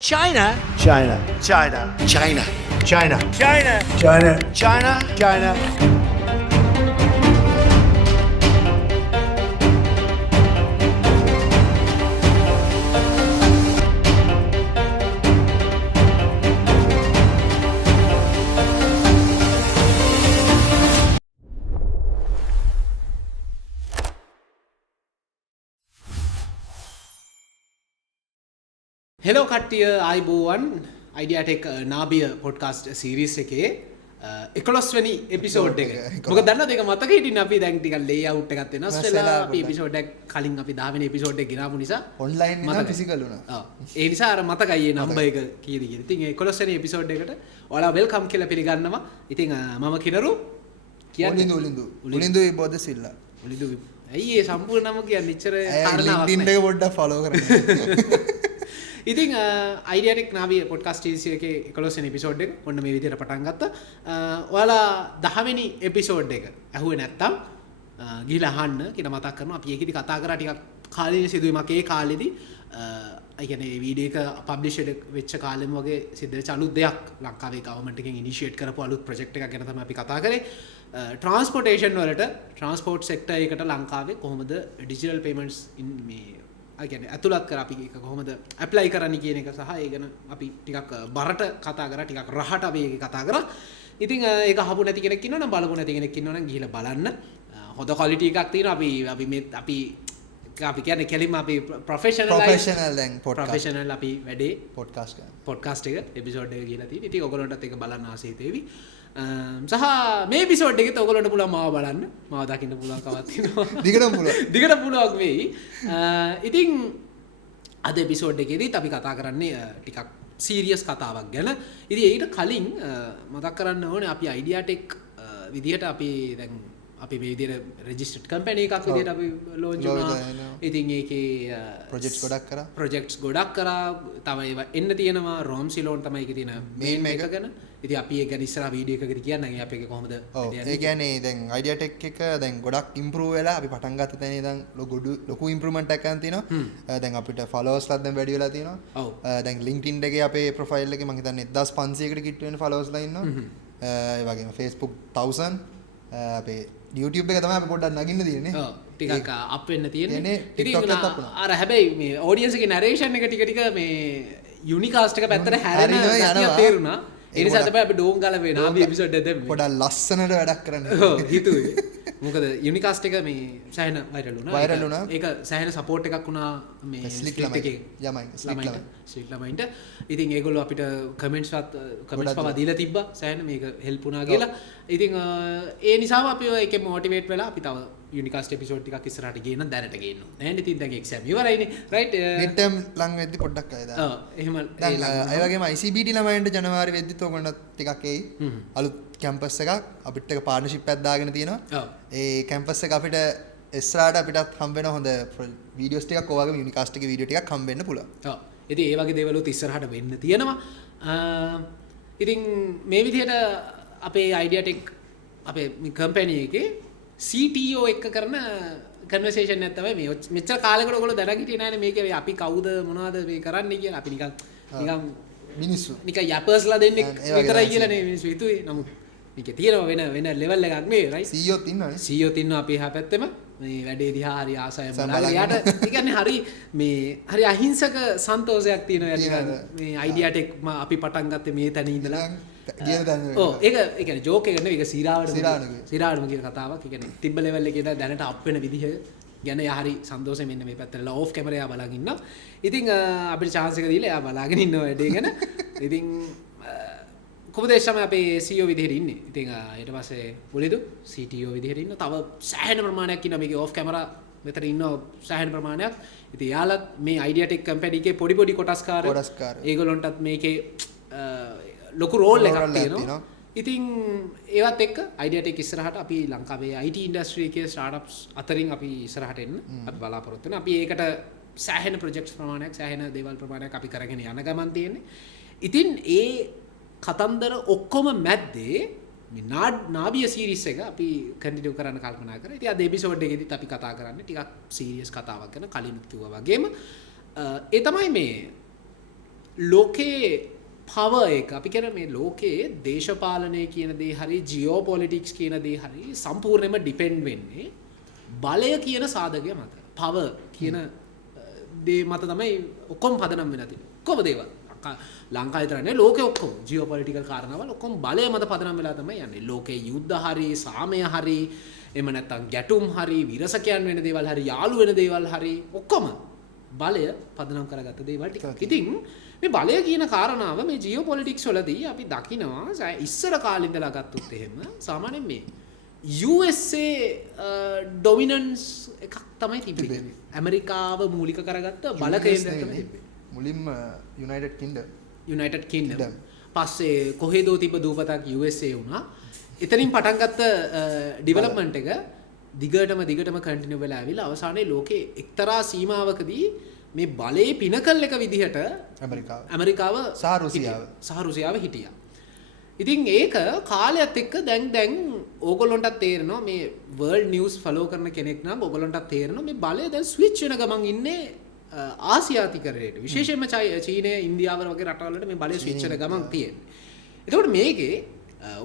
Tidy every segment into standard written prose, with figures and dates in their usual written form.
China. China. China. China. China. China. China. China. China. Hello කට්ටිය අයිබෝවන් අයිඩියාටෙක් නාබිය podcast series එකේ 11 වෙනි එපිසෝඩ් එක. මොකද දන්නවද ඒක මතක හිටින්න අපි දැන් ටිකක් ලේඅවුට් එකක් වෙනස් වෙලා අපි එපිසෝඩ් එක කලින් අපි 10 වෙනි එපිසෝඩ් එක ගෙනාවු නිසා ඔන්ලයින් ඉඳන් ෆිසිකල් වුණා. ඔව්. ඒ නිසා අර මතකයි මේ නම්බර් එක කීයද කියලා. ඉතින් ඒ 11 වෙනි එපිසෝඩ් එකට ඔයාලා වෙල්කම් කියලා පිළිගන්නවා. ඉතින් මම කිනරු කියන්නේ උලින්දු බොද සිල්ලා. උලින්දු ඇයි ඒ සම්පූර්ණ නම කියන්නේ ඉච්චර කාරණාවක් ලින්ක්ඩින් එක පොඩ්ඩක් ෆලෝ කරන්න. ඉතින් අයිඩියාටෙක් නාබිය පොඩ්කාස්ට් සීරීස් එකේ 11 වෙනි එපිසෝඩ් එක ඔන්න මේ විදිහට පටන් ගත්තා. ඔයාලා 10 වෙනි එපිසෝඩ් එක ඇහුවේ නැත්තම් ගිහලා අහන්න කියලා මතක් කරනවා. අපි ඒකෙදි කතා කරා ටිකක් කාලීන සිදුවීමක්. ඒ කාලෙදි ඒ කියන්නේ වීඩියෝ එක පබ්ලිෂ් වෙච්ච කාලෙම වගේ සිද්ධ වෙච්ච අලුත් දෙයක් ලංකාවේ ගවර්න්මන්ට් එකෙන් ඉනිෂিয়েට් කරපු අලුත් ප්‍රොජෙක්ට් එකක් ගැන තමයි අපි කතා කරේ. ට්‍රාන්ස්පෝර්ටේෂන් වලට ට්‍රාන්ස්පෝර්ට් සෙක්ටර් එකට ලංකාවේ කොහොමද ඩිජිටල් පේමන්ට්ස් මේ අගැන ඇතුළත් කර අපි එක කොහොමද ඇප්ලයි කරන්න කියන එක සහ ඒ ගැන අපි ටිකක් බරට කතා කරා ටිකක් රහට අපි ඒක කතා කරා. ඉතින් ඒක අහපු නැති කෙනෙක් ඉන්නවනම් බලපු නැති කෙනෙක් ඉන්නවනම් ගිහිල්ලා බලන්න. හොඳ ක්වොලිටි එකක් තියෙනවා. අපි මේ අපි කියන්නේ කෙලින්ම අපි ප්‍රොෆෙෂනල් දැන් ප්‍රොෆෙෂනල් අපි වැඩේ පොඩ්කාස්ට් එක එපිසෝඩ් එක ගිහලා තියෙනවා. ඉතින් ඔයගොල්ලන්ටත් ඒක බලන්න ආසයි තේවි. සහ මේ එපිසෝඩ් එකෙත් ඔයගොල්ලන්ට පුළුවන් මාව බලන්න. මාව දකින්න පුළුවන් කමක් තියෙනවා. දිගටම පුළුවන් වෙයි. ඉතින් අද එපිසෝඩ් එකේදීත් අපි කතා කරන්නේ ටිකක් සීරියස් කතාවක් ගැන. ඉතින් ඊට කලින් මතක් කරන්න ඕනේ අපි අයිඩියාටෙක් විදිහට අපි දැන් අපි මේ විදිහට රෙජිස්ටර්ඩ් කම්පැනි එකක් විදිහට අපි ලොන්ච් වුණා. ඉතින් ඒකේ ප්‍රොජෙක්ට්ස් ගොඩක් කරා. තව ඒවා එන්න තියෙනවා. රෝම් සිලෝන් තමයි ඒකේ තියෙන මේන් එක ගැන. ඉතින් අපි ඒක ගැන ඉස්සරහ වීඩියෝ එකකදී කියන්නම් අපි ඒක කොහොමද ඒ කියන්නේ දැන් අයිඩියාටෙක් එක දැන් ගොඩක් ඉම්ප්‍රූව් වෙලා අපි පටන් ගත්ත තැන ඉඳන් ලොකු ඉම්ප්‍රූව්මන්ට් එකක් ගන්න තියෙනවා. දැන් අපිට ෆලෝවර්ස්ලාත් දැන් වැඩි වෙලා තියෙනවා. ඔව්. දැන් LinkedIn එකේ අපේ ප්‍රොෆයිල් එකේ මම හිතන්නේ 1500කට කිට්ටු වෙන ෆලෝවර්ස්ලා ඉන්නවා. ඒ වගේම Facebook 1000 අපේ YouTube එක තමයි අපි පොඩ්ඩක් නගින්න තියෙන්නේ. ඔව්. ටිකක් අප් වෙන්න තියෙන්නේ. ඉතින් අර හැබැයි මේ ඔඩියන්ස් එකේ නැරේෂන් එක ටික මේ යුනිකාස්ට් එක පැත්තට හැරෙන යනවා තේරුණා. ඒ නිසා තමයි අපි ඩෝම් ගාලා මේ නාබි එපිසෝඩ් එක දැම්මේ. පොඩක් ලස්සනට වැඩක් කරන්න. ඔව් හිතුවේ. මොකද යුනිකාස්ට් එක මේ සෑහෙන වයිරල් වුණා. ඒක සෑහෙන සපෝට් එකක් වුණා මේ ස්ලික් එකේ ස්ලික් ළමයින්ට. ඉතින් ඒගොල්ලෝ අපිට කමෙන්ට්ස් පවා දීලා තිබ්බා. සෑහෙන මේක හෙල්ප් වුණා කියලා. ඉතින් ඒ නිසාම අපි ඒකේ මොටිවේට් වෙලා අපි තව යුනිකාස්ට් එපිසෝඩ් ටිකක් ඉස්සරහට ගේන්න දැනට ගේනවා. නෑනේ ඉතින් දැන් එක්සෑම් ඉවරයිනේ. රයිට් මිඩ් ටර්ම් ලඟ වෙද්දි පොඩ්ඩක් අය දාන්න. ඔව් එහෙම දැන් ඒ වගේම ICBT ළමයින්ට ජනවාරි වෙද්දිත් ඕගොල්ලන්ට ටිකක් එයි. අලුත් කැම්පස් එකක් අපිට එක පාර්ට්නර්ෂිප් එකක් දාගෙන තියෙනවා. ඔව්. ඒ කැම්පස් එක අපිට ඉස්සරහට අපිටත් හම්බ වෙන හොඳ වීඩියෝස් ටිකක් ඔය වගේම යුනිකාස්ට් එකේ වීඩියෝ ටිකක් හම්බ වෙන්න පුළුවන්. ඔව්. ඉතින් ඒ වගේ දේවලුත් ඉස්සරහට වෙන්න තියෙනවා. ඉතින් මේ විදිහට අපේ අයිඩියාටෙක් අපේ කම්පැනි එකේ CTO එක්ක කරන කන්වර්සේෂන් එකක් තමයි මේ. මෙච්චර කාලෙකට ඔයගොල්ලෝ දැනග හිටියේ නෑනේ මේකේ අපි කවුද මොනවද මේ කරන්නේ කියලා. අපි නිකන් මිනිස්සු නිකන් යපර්ස්ලා දෙන්නේ විතරයි කියලා නේ මිනිස්සු හිතුවේ. නමුත් මේකේ තියෙනවා වෙන ලෙවල් එකක් නේ රයිට්. CEOත් ඉන්නවනේ. CEOත් ඉන්නවා අපි එහා පැත්තෙම. මේ වැඩේ දිහා හරි ආසයෙන් බලලා යාට ඒ කියන්නේ හරි අහිංසක සන්තෝෂයක් තියෙනවා මේ අයිඩියාටෙක් අපි පටන් ගත්තේ මේ තැන ඉඳලා ඔව් ඒක ඒ කියන්නේ ජෝක් එක නෙවෙයි ඒක සිරාවටම කියන කතාවක්. ඒ කියන්නේ තිබ්බ ලෙවල් එකේ ඉඳලා දැනට අප් වෙන විදිහ ගැන යා හරි සන්තෝෂයෙන් මෙන්න මේ පැත්තට ඔෆ් කැමරා බලන් ඉන්නවා. ඉතින් අපිට chance එක දීලා එයා බලාගෙන ඉන්නවා වැඩේ ගැන. ඉතින් කොපදේශම අපේ CEO විදිහට ඉන්නේ. ඉතින් ඊට පස්සේ පුලිදු CTO විදිහට ඉන්න තව සෑහෙන ප්‍රමාණයක් ඉන්නවා මේකේ ඔෆ් කැමරා මෙතන ඉන්නවා සෑහෙන ප්‍රමාණයක්. ඉතින් යාලත් මේ අයිඩියාටෙක් කම්පැනි එකේ පොඩි කොටස්කාරයෝ ඒගොල්ලන්ටත් මේකේ ලොකු රෝල් එකක් තියෙනවා. ඉතින් ඒවත් එක්ක අයිඩියාටෙක් ඉස්සරහට අපි ලංකාවේ IT ඉන්ඩස්ට්‍රි එකේ ස්ටාර්ට්අප්ස් අතරින් අපි ඉස්සරහට එන්න අපි බලාපොරොත්තු වෙනවා. අපි ඒකට සෑහෙන ප්‍රොජෙක්ට්ස් ප්‍රමාණයක් සෑහෙන දේවල් ප්‍රමාණයක් අපි කරගෙන යන ගමන් තියෙන්නේ. ඉතින් ඒ කතන්දර ඔක්කොම මැද්දේ මේ නාබිය සීරීස් එක අපි කන්ටිනියු කරන්න කල්පනා කරා. ඉතින් අද එපිසෝඩ් එකේදීත් අපි කතා කරන්නේ ටිකක් සීරියස් කතාවක් ගැන කලින් කිව්වා වගේම ඒ තමයි මේ ලෝකේ පව එක අපි කියන මේ ලෝකයේ දේශපාලනය කියන දේ හරි ජියෝපොලිටික්ස් කියන දේ හරි සම්පූර්ණයෙන්ම ඩිපෙන්ඩ් වෙන්නේ බලය කියන සාධකය මත. පව කියන දේ මත තමයි ඔක්කොම පදනම් වෙලා තියෙන්නේ. ඔක්කොම දේවල්. ලංකාවේ විතර නෙවෙයි ලෝකෙ ඔක්කොම ජියෝපොලිටිකල් කාරණාවල් ඔක්කොම බලය මත පදනම් වෙලා තමයි යන්නේ. ලෝකේ යුද්ධ හරි සාමය හරි එහෙම නැත්නම් ගැටුම් හරි විරසකයන් වෙන දේවල් හරි යාළු වෙන දේවල් හරි ඔක්කොම බලය පදනම් කරගත්ත දේවල් ටික. ඉතින් මේ බලය කියන කාරණාව මේ ජියෝපොලිටික්ස් වලදී අපි දකිනවා ඉස්සර කාලේ ඉඳලා ගත්තොත් එහෙම සාමාන්‍යයෙන් මේ USA ඩොමිනන්ස් එකක් තමයි තිබෙන්නේ. ඇමරිකාව මූලික කරගත්ත බල කේන්ද්‍රයක් තමයි තිබෙන්නේ. මුලින්ම යුනයිටඩ් කින්ග්ඩම් පස්සේ කොහෙදෝ තිබ්බ දූපතක් USA වුණා. එතනින් පටන් ගත්ත ඩිවෙලොප්මන්ට් එක දිගටම කන්ටිනියු වෙලා ආවිලා අවසානයේ ලෝකේ එක්තරා සීමාවකදී මේ බලයේ පිනකල් එක විදිහට ඇමරිකාව සහ රුසියාව හිටියා. ඉතින් ඒක කාලයත් එක්ක දැන් ඕගොල්ලොන්ටත් තේරෙනවා මේ වර්ල්ඩ් නිවුස් ෆලෝ කරන කෙනෙක් නම් ඕගොල්ලොන්ටත් තේරෙනවා මේ බලය දැන් ස්විච් වෙන ගමන් ඉන්නේ ආසියාතිකරයට. විශේෂයෙන්ම චීනය ඉන්දියාව වගේ රටවල් වලට මේ බලය ස්විච් වෙන ගමන් තියෙන්නේ. එතකොට මේකේ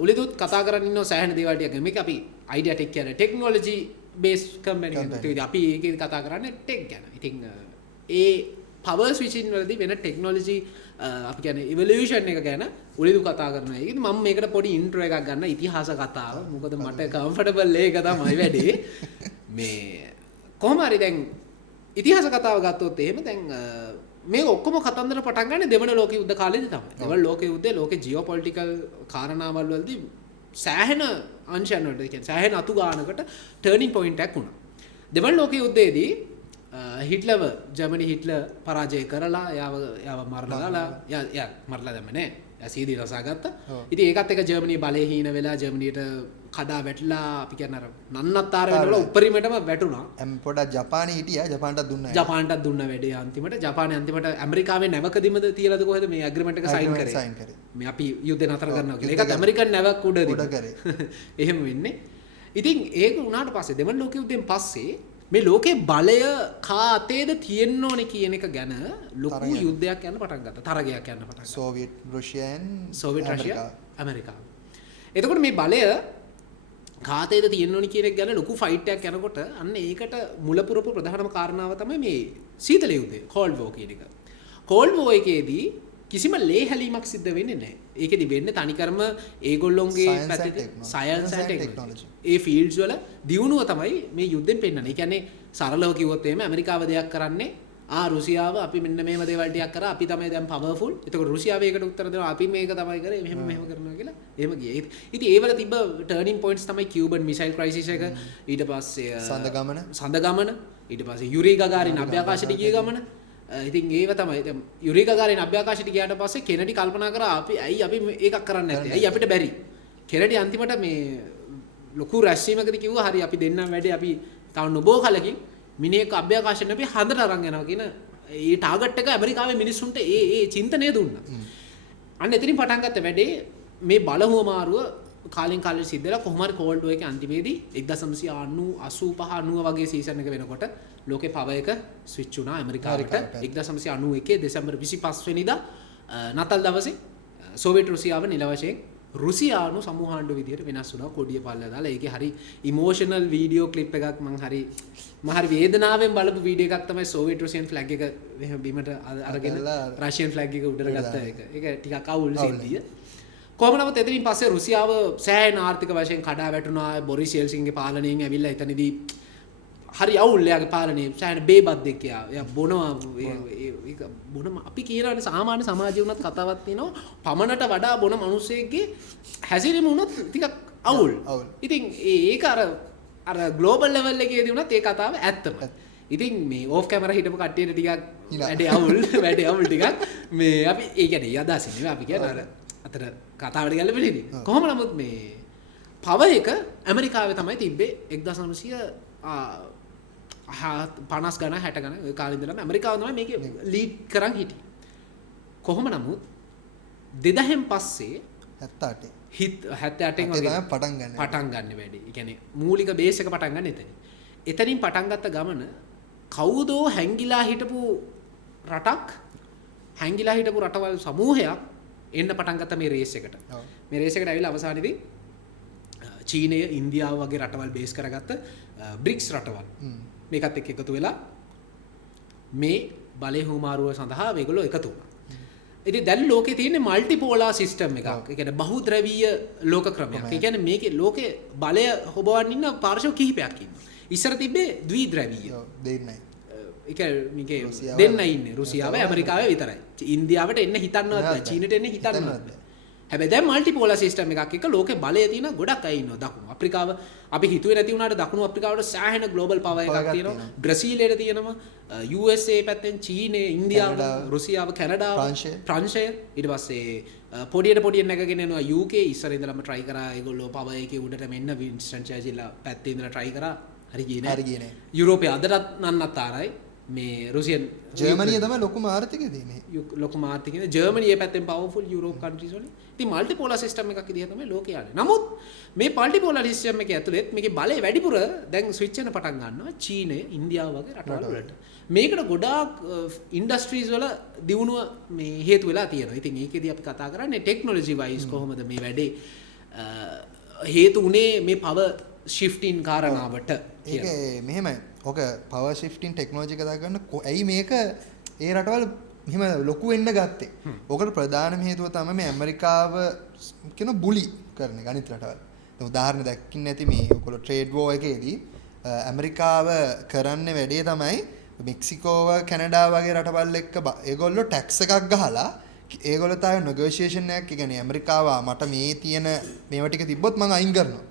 උලිදුත් කතා කරන්න ඉන්න සෑහෙන දේවල් ටික මේක අපි අයිඩියාටෙක් කියන්නේ ටෙක්නොලොජි බේස් කම්පැනි එකක්. අපි ඒකේ කතා කරන්නේ ටෙක් ගැන. ඉතින් ඒ පවර් ස්විචින් වලදී වෙන ටෙක්නොලොජි අපි කියන්නේ ඉවොලියුෂන් එක ගැන උලිදු කතා කරනවා. ඒක මම මේකට පොඩි ඉන්ට්‍රෝ එකක් ගන්න ඉතිහාස කතාව. මොකද මට කම්ෆර්ටබල් ඒක තමයි වැඩේ. මේ කොහොම හරි දැන් ඉතිහාස කතාව ගත්තොත් එහෙම දැන් මේ ඔක්කොම කතන්දර පටන් ගන්න දෙවන ලෝක යුද්ධ කාලෙදී තමයි. දෙවන ලෝක යුද්ධයේ ලෝකේ ජියෝපොලිටිකල් කාරණාවල් වලදී සෑහෙන අංශයන් වලට කියන්නේ සෑහෙන අතු ගානකට ටර්නින් පොයින්ට් එකක් වුණා. දෙවන ලෝක යුද්ධයේදී හිට්ලර් ජර්මනි හිට්ලර් පරාජය කරලා යාව මරලා දාලා යා මරලා දැම්මේ නෑ. යා සීදී රසා ගත්තා. ඉතින් ඒකත් එක්ක ජර්මනිය බලේ හීන වෙලා ජර්මනියට කඩා වැටලා අපි කියන්නේ අර නන්නත්තර වෙනවල උඩරිමටම වැටුණා. පොඩක් ජපානයේ හිටියා ජපානටත් දුන්නා. ජපානටත් දුන්න වැඩේ අන්තිමට ජපානයේ අන්තිමට ඇමරිකාවේ නැවකදීමද තියලාද කොහෙද මේ ඇග්‍රීමන්ට් එක සයින් කරේ. මේ අපි යුද්ධ නතර කරනවා කියලා. ඒකත් ඇමරිකන් නැවක් උඩදී. උඩ කරේ. එහෙම වෙන්නේ. ඉතින් ඒක වුණාට පස්සේ දෙවන ලෝක යුද්ධයෙන් පස්සේ මේ ලෝකේ බලය කා අතේද තියෙන්න ඕනේ කියන එක ගැන ලොකු යුද්ධයක් යන්න පටන් ගත්තා. තරගයක් යන්න පටන් ගත්තා. සෝවියට් රෂියා ඇමරිකාව. එතකොට මේ බලය කාතේද තියෙන්න ඕනි කියන එක ගැන ලොකු ෆයිට් එකක් යනකොට අන්න ඒකට මුල පුරපු ප්‍රධානම කාරණාව තමයි මේ සීතල යුද්ධය කෝල්ඩ් වෝ කියන එක. කෝල්ඩ් වෝ එකේදී කිසිම ලේ හැලීමක් සිද්ධ වෙන්නේ නැහැ. ඒකෙදි වෙන්නේ තනිකරම ඒගොල්ලොන්ගේ පැත්තේ science and technology. A fields වල දියුණුව තමයි මේ යුද්ධෙන් පෙන්නන්නේ. ඒ කියන්නේ සරලව කිව්වොත් එහෙම ඇමරිකාව දෙයක් කරන්නේ රුසියාව අපි මෙන්න මේව දේවල් ටිකක් කරා අපි තමයි දැන් පවර්ෆුල්. එතකොට රුසියාව ඒකට උත්තර දෙනවා අපි මේක තමයි කරේ මෙහෙම කරනවා කියලා. එහෙම ගියේ. ඉතින් ඒ වල තිබ්බ ටර්නින් පොයින්ට්ස් තමයි කියුබන් මිසයිල් ක්‍රයිසිස් එක. ඊට පස්සේ සඳගමන. ඊට පස්සේ යුරි ගගාරින් අභ්‍යාකාශයට ගිය ගමන. ඉතින් ඒව තමයි. දැන් යුරි ගගාරින් අභ්‍යාකාශයට ගියාට පස්සේ කෙනඩි කල්පනා කරා ඇයි අපි ඒකක් කරන්නේ නැත්තේ? ඇයි අපිට බැරි? කෙනඩි අන්තිමට මේ ලොකු රැස්වීමකදී කිව්වා හරි අපි දෙන්නම් වැඩේ අපි තව නොබෝ කලකින් මිනිහෙක් අභ්‍යාකාශයෙන් අපි හඳට අරන් යනවා කියන ඒ ටාගට් එක ඇමරිකාවේ මිනිස්සුන්ට ඒ චින්තනය දුන්නා. අන්න එතනින් පටන් ගත්ත වැඩේ මේ බලහුවමාරුව කාලෙන් කාලෙට සිද්ධ වෙලා කොහොම හරි කෝල්ඩ් වෝ එකේ අන්තිමේදී 1990 85 90 වගේ සීසන් එක වෙනකොට ලෝකේ පව එක ස්විච් වුණා ඇමරිකාවට. 1991 දෙසැම්බර් 25 වෙනිදා නතල් දවසේ සෝවියට් රුසියාව නිල වශයෙන් රුසියානු සමූහාණ්ඩුව විදිහට වෙනස් වුණා. කොඩිය පල්ලලා දාලා ඒකේ හරි ඉමෝෂනල් වීඩියෝ ක්ලිප් එකක් මම හරි වේදනාවෙන් බලපු වීඩියෝ එකක් තමයි සෝවියට් රුසියන් ෆ්ලැග් එක මෙහෙම බිමට අරගෙන රෂියන් ෆ්ලැග් එක උඩට ගත්ත එක. ඒක ටිකක් අවුල් සිද්ධිය. කොහොම නමුත් එතනින් පස්සේ රුසියාව සෑහෙන ආර්ථික වශයෙන් කඩා වැටුණා. බොරිස් යෙල්සින්ගේ පාලනයෙන් ඇවිල්ලා එතනදී හරි අවුල් එයාගේ පාලනය සෑහෙන බේබත් දෙක් එයා බොනවා ඒක බොන අපි කියනවානේ සාමාන්‍ය සමාජයේ වුණත් කතාවක් තියෙනවා පමණට වඩා බොන මිනිස්සෙක්ගේ හැසිරීම වුණත් ටිකක් අවුල්. ඉතින් ඒක අර ග්ලෝබල් ලෙවල් එකේදී වුණත් ඒ කතාව ඇත්තම. ඉතින් මේ ඕෆ් කැමරා හිටපු කට්ටියට ටිකක් වැඩේ අවුල් ටිකක් මේ අපි ඒ කියන්නේ යදාසින් නෙවෙයි අපි කියන්නේ අර අතර කතාවට ගැලපෙන්නේ. කොහොම නමුත් මේ පව එක ඇමරිකාවේ තමයි තිබ්බේ 1950 ගණන් 60 ගණන් ඒ කාලේ ඉඳලම ඇමරිකාව තමයි මේකේ ලීඩ් කරන් හිටියේ. කොහොම නමුත් 2000න් පස්සේ 78න් වගේ පටන් ගන්න වැඩි. ඒ කියන්නේ මූලික බේස් එක පටන් ගන්න එතනින්. එතනින් පටන් ගත්ත ගමන කවුදෝ හැංගිලා හිටපු රටක් හැංගිලා හිටපු රටවල් සමූහයක් එන්න පටන් ගත්තා මේ රේස් එකට. මේ රේස් එකට ඇවිල්ලා අවසානයේදී චීනය ඉන්දියාව වගේ රටවල් බේස් කරගත්ත බ්‍රික්ස් රටවල් මේකත් එක්ක එකතු වෙලා මේ බලය හුමාරුව සඳහා මේගොල්ලෝ එකතු වුණා. ඉතින් දැන් ලෝකේ තියෙන්නේ මල්ටිපෝලාර් සිස්ටම් එකක්. ඒ කියන්නේ බහුද්‍රවීය ලෝක ක්‍රමයක්. ඒ කියන්නේ මේකේ ලෝකේ බලය හොබවන්න ඉන්න පාර්ශ්ව කිහිපයක් ඉන්නවා. ඉස්සර තිබ්බේ ද්විද්‍රවීය. දෙන්නයි. ඒ කියන්නේ මේකේ දෙන්නයි ඉන්නේ. රුසියාව ඇමරිකාව විතරයි. ඉන්දියාවට එන්න හිතන්නවත් බෑ. චීනට එන්න හිතන්නවත් බෑ. හැබැයි දැන් මල්ටිපෝලාර් සිස්ටම් එකක් එක්ක ලෝකේ බලය තියෙන ගොඩක් අය ඉන්නවා. දකුණු අප්‍රිකාව අපි හිතුවේ නැති වුණාට දකුණු අප්‍රිකාවට සෑහෙන ග්ලෝබල් පවර් එකක් තියෙනවා. බ්‍රසීලයට තියෙනවා. USA පැත්තෙන් චීනය, ඉන්දියාව, රුසියාව, කැනඩාව, ප්‍රංශය ඊට පස්සේ පොඩියට නැගගෙන යනවා UK ඉස්සර ඉඳලම try කරා ඒගොල්ලෝ පවර් එකේ උඩට මෙන්න වින්ස්ටන් චර්චිල් පැත්තේ ඉඳලා try කරා. හරි ගියේ නෑ. යුරෝපයේ අදටත් නන්නත්තරයි. මේ රුසියන් ජර්මනිය තමයි ලොකුම ආර්ථිකය තියෙන්නේ. ලොකුම ආර්ථිකය ජර්මනිය පැත්තෙන් පවර්ෆුල් යුරෝප් කන්ට්‍රීස් වල. ඉතින් මල්ටිපෝලාර් සිස්ටම් එකක් විදිහ තමයි ලෝකේ යන්නේ. නමුත් මේ මල්ටිපෝලාර් සිස්ටම් එකේ ඇතුළෙත් මේකේ බලය වැඩිපුර දැන් ස්විච් වෙන පටන් ගන්නවා චීනය, ඉන්දියාව වගේ රටවල් වලට. මේකට ගොඩාක් ඉන්ඩස්ට්‍රීස් වල දියුණුව මේ හේතු වෙලා තියෙනවා. ඉතින් ඒකෙදී අපි කතා කරන්නේ ටෙක්නොලොජි වයිස් කොහොමද මේ වැඩේ හේතු උනේ මේ පවර් ශිෆ්ටින් කාරණාවට. ඒක මෙහෙමයි. ඔක පවර් ශිෆ්ටින් ටෙක්නොලොජි කතා කරන ඇයි මේක ඒ රටවල් මෙහෙම ලොකු වෙන්න ගත්තේ? ඔකට ප්‍රධානම හේතුව තමයි මේ ඇමරිකාව කියන බුලි කරන එක අනිත් රටවල්. දැන් උදාහරණ දැක්කින් නැති මේ ඔයගොල්ලෝ ට්‍රේඩ් වෝ එකේදී ඇමරිකාව කරන්න වැඩේ තමයි මෙක්සිකෝව කැනඩාව වගේ රටවල් එක්ක ඒගොල්ලෝ ටැක්ස් එකක් ගහලා ඒගොල්ලෝ තාම නෙගෝෂියේෂන් එකක් කියන්නේ ඇමරිකාව මට මේ තියෙන මේවා ටික තිබ්බොත් මම අයින් කරනවා.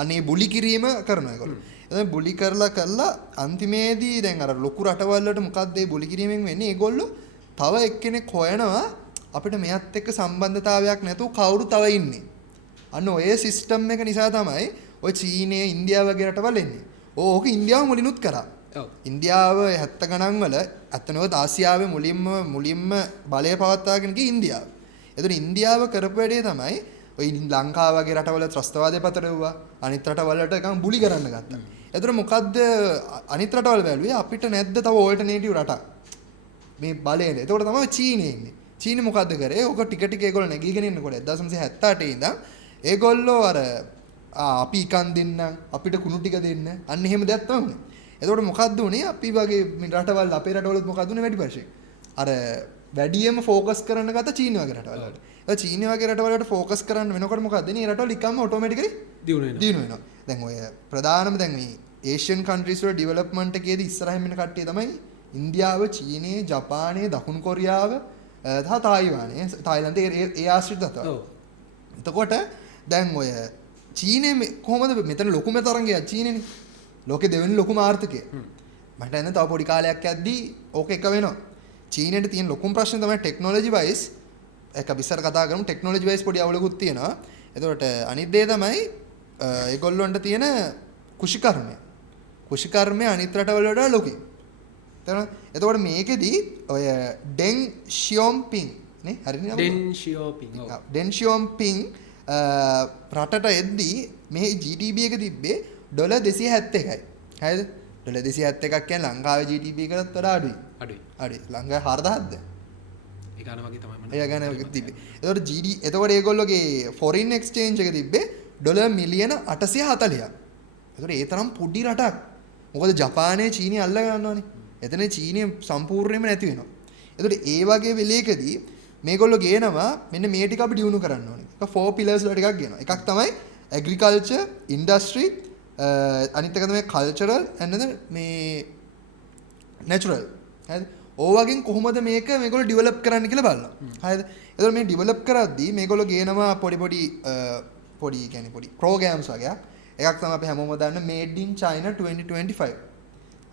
අනේ බුලි කිරීම කරනවා ඒගොල්ලෝ. එතන බුලි කරලා අන්තිමේදී දැන් අර ලොකු රටවල් වලට මොකක්ද මේ බුලි කිරීමෙන් වෙන්නේ? ඒගොල්ලෝ තව එක්කෙනෙක් හොයනවා අපිට මෙයත් එක්ක සම්බන්ධතාවයක් නැතුව කවුරු තව ඉන්නේ. අන්න ඔය සිස්ටම් එක නිසා තමයි ඔය චීනය, ඉන්දියාව වගේ රටවල් එන්නේ. ඕක ඉන්දියාව මුලිනුත් කරා. ඉන්දියාව 70 ගණන් වල අතනොත් ආසියාවේ මුලින්ම බලය පවත්වාගෙන ගිය ඉන්දියාව. එතන ඉන්දියාව කරපු වැඩේ තමයි ඔය ලංකාව වගේ රටවල ත්‍රස්තවාදය පතරවුවා. අනිත් රටවල් වලට එකම බුලි කරන්න ගත්තා. එතන මොකද්ද අනිත් රටවල් බැලුවේ අපිට නැද්ද තව ඕල්ටර්නේටිව් රටක් මේ බලයෙන්. එතකොට තමයි චීනය ඉන්නේ. චීනය මොකද්ද කරේ? ඕක ටික ඒගොල්ලෝ නැගීගෙන ඉන්නකොට 1978 ඉඳන් ඒගොල්ලෝ අර අපි ඉකන් දෙන්නම් අපිට කුණු ටික දෙන්න අන්න එහෙම දෙයක් තමයි උනේ. එතකොට මොකද්ද උනේ? අපි වගේ රටවල් අපේ රටවලත් මොකද්ද උනේ වැඩි පරිශේ? අර වැඩියෙන්ම ફોකස් කරන්න ගත්ත චීන වගේ රටවල් වලට. ඒ චීන වගේ රටවල් වලට ફોකස් කරන්න වෙනකොට මොකද්ද? මේ රටවල් ඉකම්ම ඔටෝමැටිකලි දියුණු වෙනවා. දැන් ඔය ප්‍රධානම දැන් මේ ඒෂියන් කන්ට්‍රීස් වල ඩෙවලොප්මන්ට් එකේදී ඉස්සරහින් ඉන්න කට්ටිය තමයි ඉන්දියාව, චීනය, ජපානය, දකුණු කොරියාව, තහ තායිවානය, තායිලන්තය ඒ ආශ්‍රිත රටවල්. එතකොට දැන් ඔය චීනය කොහොමද මෙතන ලොකුම තරංගයක් චීනනේ. ලෝකේ දෙවෙනි ලොකුම ආර්ථිකය. මට එන්න තව පොඩි කාලයක් යද්දී ඕක එක වෙනවා. චීනයට තියෙන ලොකුම ප්‍රශ්නේ තමයි ටෙක්නොලොජි වයිස්. ඒක අපි ඉස්සර කතා කරමු ටෙක්නොලොජි වයිස් පොඩි අවුලකුත් තියෙනවා. එතකොට අනිත් දේ තමයි ඒගොල්ලොන්ට තියෙන කුෂිකර්මය. කුෂිකර්මය අනිත් රටවල වඩා ලොකුයි. එතකොට මේකෙදි ඔය ඩෙන් ෂියෝම්පින් නේ හරිනේ ඩෙන් ෂියෝම්පින් රටට එද්දී මේ GDP එක තිබ්බේ $271යි. හරිද? $271ක් කියන්නේ ලංකාවේ GDP එකටත් වඩා අඩුයි. අඩුයි. ලංකාවේ 4000ක්ද? ඒ ගාන වගේ තමයි මම. ඒ ගාන වගේ තිබ්බේ. එතකොට ඒගොල්ලෝගේ ෆොරින් එක්ස්චේන්ජ් එක තිබ්බේ $840ක්. එතකොට ඒ තරම් පොඩි රටක්. මොකද ජපානයේ චීනය අල්ල ගන්නවනේ. එතන චීනය සම්පූර්ණයෙන්ම නැති වෙනවා. එතකොට ඒ වගේ වෙලේකදී මේගොල්ලෝ ගේනවා මෙන්න මේ ටික අපි දියුණු කරන්න ඕනේ. ඒක 4 pillars වල ටිකක් ගේනවා. එකක් තමයි agriculture, industry, අනිත් එක තමයි cultural and then මේ natural. හරිද? ඕවගෙන් කොහොමද මේක මේගොල්ලෝ ඩෙවලොප් කරන්න කියලා බලනවා. හරිද? එතකොට මේ ඩෙවලොප් කරද්දී මේගොල්ලෝ ගේනවා පොඩි කියන්නේ පොඩි programs වගේ. එකක් තමයි අපි හැමෝම දන්න made in China 2025.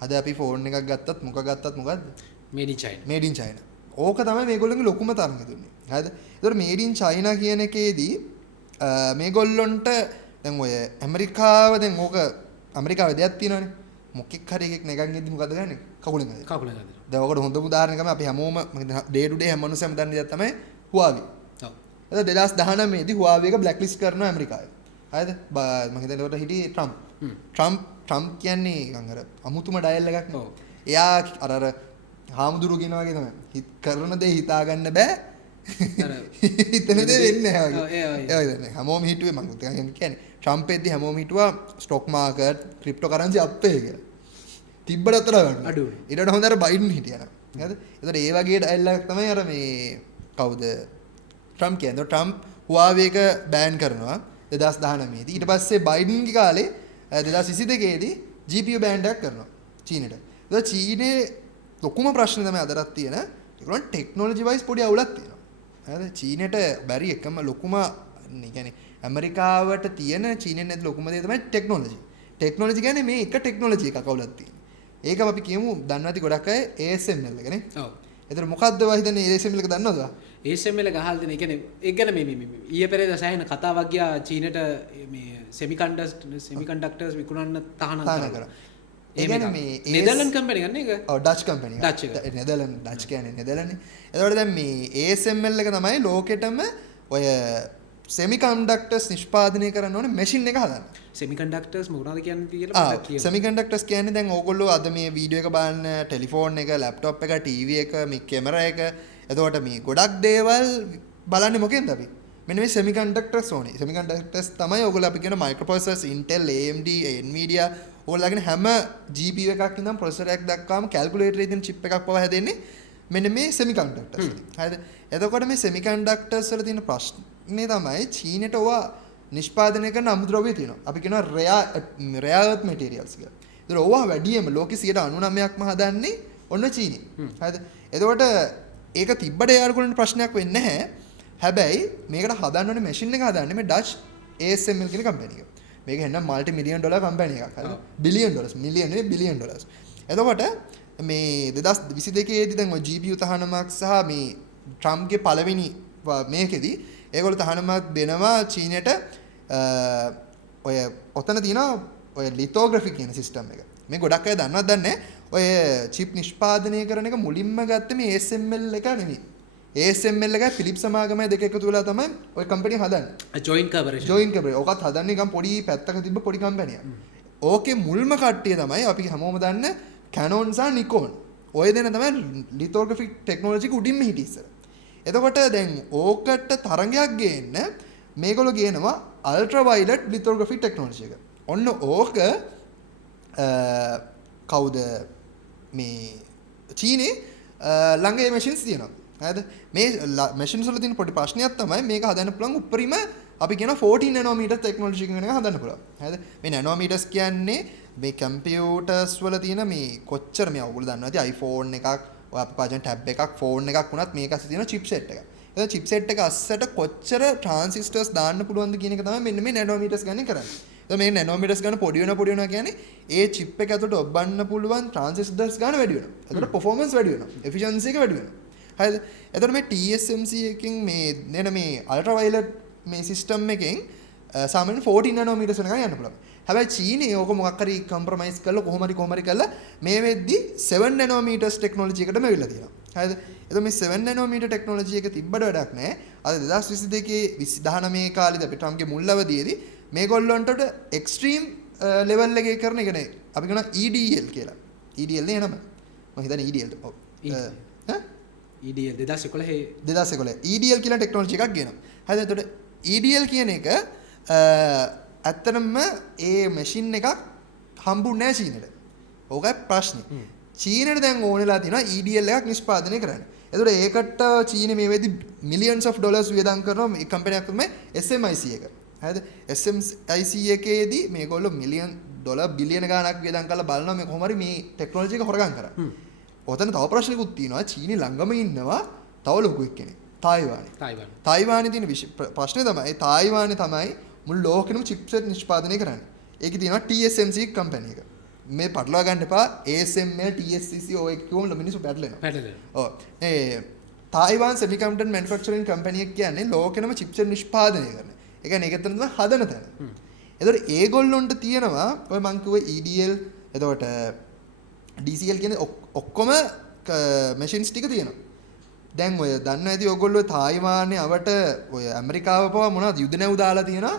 අද අපි ෆෝන් එකක් ගත්තත් මොකක් මොකද්ද? made in China. ඕක තමයි මේගොල්ලන්ගේ ලොකුම තරඟ දුන්නේ. හරිද? ඒතර made in China කියන එකේදී මේගොල්ලොන්ට දැන් ඔය ඇමරිකාව දැන් ඕක ඇමරිකාවේ දෙයක් තියෙනවනේ. මොකෙක් හරි එකෙක් නැගන් ඉද්දි මොකද ගන්නේ? කකුලෙන් ගන්නවා. දැන් ඔකට හොඳම උදාහරණයක් තමයි අපි හැමෝම day to day හැම මිනිස්සුම දන්න දෙයක් තමයි Huawei. ඔව්. ඒක 2019 දී Huawei එක blacklist කරනවා ඇමරිකාවේ. හරිද? මම හිතන්නේ ඒකට හිටියේ ට්‍රම්ප් කියන්නේ අර අමුතුම ඩයල් එකක් නේ. එයා අර හාමුදුරු කියනවා වගේ තමයි. හිත කරන දේ හිතා ගන්න බෑ. හිතන දේ වෙන්නේ නැහැ වගේ. ඒ වගේ. හැමෝම හිතුවේ මම කියන්නේ ට්‍රම්ප් එද්දි හැමෝම හිතුවා ස්ටොක් මාකට් ක්‍රිප්ටෝ කරන්සි අප්පේ කියලා. තිබ්බට අතර ගන්න. අඩු. ඊට වඩා හොඳ අර බයිඩන් හිටියා. හරිද? ඒතකොට ඒ වගේ ඩයලොග් තමයි අර මේ කවුද ට්‍රම්ප් කියන්නේ. ට්‍රම්ප් Huawei එක බෑන් කරනවා 2019 දී. ඊට පස්සේ බයිඩන්ගේ කාලේ 2022 දී GPU බෑන් එකක් කරනවා චීනෙට. ඒක චීනේ ලොකුම ප්‍රශ්නේ තමයි අදටත් තියෙන. ඒගොල්ලන් ටෙක්නොලොජි වයිස් පොඩි අවුලක් තියෙනවා. හරිද? චීනෙට බැරි එකම ලොකුම කියන්නේ ඇමරිකාවට තියෙන චීනෙන් නැති ලොකුම දේ තමයි ටෙක්නොලොජි. ටෙක්නොලොජි කියන්නේ මේ එක ටෙක්නොලොජි එකක් අවුලක් තියෙන. ඒක අපි කියමු දන්නවා ඇති ගොඩක් අය ASML එක නේ. ඔව්. එතන මොකද්ද වහිතන්නේ ASML එක දන්නවද? ASML එක අහලා දෙන. ඒ කියන්නේ ඒක ගැන මේ ඊයේ පෙරේද සෑහෙන කතාවක් ගියා චීනට මේ සෙමිකන්ඩක්ටර්ස් විකුණන්න තහනම් කරා. ඒ කියන්නේ මේ නෙදර්ලන්ඩ් කම්පැනි ගන්න එක. ඔව් ඩච් කම්පැනි. ඩච් එක. නෙදර්ලන්ඩ් ඩච් කියන්නේ නෙදර්ලන්ඩ්. එතකොට දැන් මේ ASML එක තමයි ලෝකෙටම ඔය සෙමිකන්ඩක්ටර්ස් නිෂ්පාදනය කරන්න ඕනේ මැෂින් එක හදන්න. සෙමිකන්ඩක්ටර්ස් මොනවද කියන්නේ කියලා මට කියන්න. සෙමිකන්ඩක්ටර්ස් කියන්නේ දැන් ඕගොල්ලෝ අද මේ වීඩියෝ එක බලන ටෙලිෆෝන් එක, ලැප්ටොප් එක, ටීවී එක, මේ කැමරා එක, එතකොට මේ ගොඩක් දේවල් බලන්නේ මොකෙන්ද අපි? මෙන්න මේ සෙමිකන්ඩක්ටර්ස් ඕනේ. සෙමිකන්ඩක්ටර්ස් තමයි ඕගොල්ලෝ අපි කියන මයික්‍රෝප්‍රොසෙසර්ස්, Intel, AMD, Nvidia ඕගොල්ලෝගෙන හැම GPU එකක් ඉඳන් ප්‍රොසෙසර් එකක් දක්වාම කැල්කියුලේටර් එකකින් chip එකක් පවා හැදෙන්නේ මෙන්න මේ සෙමිකන්ඩක්ටර්ස්. හරිද? එතකොට මේ සෙමිකන්ඩක්ටර්ස් වල තියෙන ප්‍රශ්නේ තමයි චීනෙට ඕවා නිෂ්පාදනය කරන අමුද්‍රව්‍ය තියෙනවා. අපි කියනවා rare earth materials කියලා. ඒතර ඕවා වැඩියෙන්ම ලෝකෙ 99%ක්ම හදන්නේ ඔන්න චීනෙ. හරිද? එතකොට ඒක තිබ්බට යාළුවන්ට ප්‍රශ්නයක් වෙන්නේ නැහැ. හැබැයි මේකට හදන්න ඕනේ මැෂින් එක හදන්නේ මේ ඩච් ASML කියන කම්පැනි එක. මේක හෙන්න මල්ටි මිලියන් ඩොලර් කම්පැනි එකක්. හරිද? බිලියන් ඩොලර්ස් මිලියන් නෙවෙයි බිලියන් ඩොලර්ස්. එතකොට මේ 2022 දී දැන් ඔය GPU තහනමක් සහ මේ ට්‍රම්ප්ගේ පළවෙනි මේකෙදී ඒගොල්ලෝ තහනමක් දෙනවා චීනෙට ඔය ඔතන තියෙන ඔය ලිතෝග්‍රැෆි කියන සිස්ටම් එක. මේ ගොඩක් අය දන්නවද දන්නේ ඔය චිප් නිෂ්පාදනය කරන එක මුලින්ම ගත්තේ මේ ASML එක නෙවෙයි. ASML එකයි ෆිලිප්ස් සමාගමයි දෙක එකතු වෙලා තමයි ඔය කම්පැනි හදන්නේ. Joint coverage. ඔකත් හදන්නේ නිකන් පොඩි පැත්තක තිබ්බ පොඩි කම්පැනියක්. ඕකේ මුල්ම කට්ටිය තමයි අපි හැමෝම දන්න Canon සහ Nikon. ඔය දෙන තමයි ලිතෝග්‍රැෆි ටෙක්නොලොජි එක උඩින්ම හිටියේ ඉස්සර. එතකොට දැන් ඕකට තරංගයක් ගේන්න මේගොල්ලෝ ගේනවා අල්ට්‍රාවයලට් ලිතෝග්‍රැෆි ටෙක්නොලොජි එක. ඔන්න ඕක කවුද මේ චීනේ ළඟ මේ මැෂින්ස් තියෙනවා. හරිද? මේ මැෂින්ස් වල තියෙන පොඩි ප්‍රශ්නයක් තමයි මේක හදන්න පුළුවන් උඩරිම අපි කියන 14 නැනෝමීටර් ටෙක්නොලොජි එකකින් හදන්න පුළුවන්. හරිද? මේ නැනෝමීටර්ස් කියන්නේ මේ කම්පියුටර්ස් වල තියෙන මේ කොච්චර මේ ඔයගොල්ලෝ දන්නවා ඇති iPhone එකක් ඔය අපි පාවිච්චි ටැබ් එකක් ෆෝන් එකක් වුණත් මේක ඇස්සේ තියෙන චිප්සෙට් එකක්. ඒ චිප්සෙට් එක අස්සට කොච්චර ට්‍රාන්සිස්ටර්ස් දාන්න පුළුවන්ද කියන එක තමයි මෙන්න මේ නැනෝමීටර්ස් ගන්න කරන්නේ. එතකොට මේ නැනෝමීටර්ස් ගන්න පොඩි වෙනවා කියන්නේ ඒ චිප් එක ඇතුළට ඔබන්න පුළුවන් ට්‍රාන්සිස්ටර්ස් ගන්න වැඩි වෙනවා. එතකොට performance වැඩි වෙනවා. efficiency එක වැඩි වෙනවා. හරිද? එතකොට මේ TSMC එකකින් මේ නේද මේ අල්ට්‍රාවයලට් මේ සිස්ටම් එකෙන් සාමාන්‍යයෙන් 14 නැනෝමීටර්ස් වෙනකන් යන්න පුළුවන්. හැබැයි චීනේ ඕක මොකක් හරි කම්ප්‍රොමයිස් කරලා කොහොම හරි කරලා මේ වෙද්දි 7 නැනෝමීටර්ස් ටෙක්නොලොජි එකටම ඇවිල්ලා තියෙනවා. හරිද? එතකොට මේ 7 නැනෝමීටර් ටෙක්නොලොජි එක තිබ්බට වැඩක් නැහැ. අද 2022 2019 කාලේදී අපි ට්‍රම්ප්ගේ මුල් අවධියේදී මේගොල්ලන්ට එක්ස්ට්‍රීම් ලෙවල් එකේ කරන එක නේ. අපි කියනවා EDL කියලා. EDL නේ නම. මම හිතන්නේ EDL. ඔව්. EDL 2011 EDL කියලා ටෙක්නොලොජි එකක් ගේනවා. හරිද? එතකොට EDL කියන එක ඇත්තටම ඒ මැෂින් එකක් හම්බුන්නේ නැහැ චීනෙට. ඕකයි ප්‍රශ්නේ. චීනෙට දැන් ඕනෙලා තියෙනවා EDL එකක් නිෂ්පාදනය කරන්න. එතකොට ඒකට චීනේ මේ වෙද්දි millions of dollars වියදම් කරනවා මේ කම්පැනියක් තමයි SMIC එක. හරිද? SMIC එකේදී මේගොල්ලෝ මිලියන් ඩොලර් බිලියන ගාණක් වියදම් කරලා බලනවා මේ කොහොම හරි මේ ටෙක්නොලොජි එක හොරගම් කරා. ඔතන තව ප්‍රශ්නකුත් තියෙනවා. චීනේ ළඟම ඉන්නවා තව ලොකු එක්කෙනෙක්. තායිවානේ තියෙන ප්‍රශ්නේ තමයි තායිවානේ තමයි මුළු ලෝකෙම චිප්සෙට් නිෂ්පාදනය කරන්නේ. ඒකේ තියෙනවා TSMC කම්පැනි එක. මේ පටලවා ගන්න එපා ASML TSCC ඔය කිව්වම මිනිස්සු පැටලෙනවා. ඔව්. ඒ තායිවාන් සෙමිකන්ඩක්ටර් මැනුෆැක්චරින් කම්පැනි එක කියන්නේ ලෝකෙම චිප්සෙට් නිෂ්පාදනය කරන. ඒ කියන්නේ ඒක තමයි හදන තැන. එතකොට ඒගොල්ලොන්ට තියෙනවා ඔය මං කිව්වේ EDL එතකොට DCL කියන ඔක්කොම මැෂින්ස් ටික තියෙනවා. දැන් ඔය දන්න ඇති ඔයගොල්ලෝ තායිවානේ අවට ඔය ඇමරිකාව පවා මොනවද යුද නැව් දාලා තියෙනවා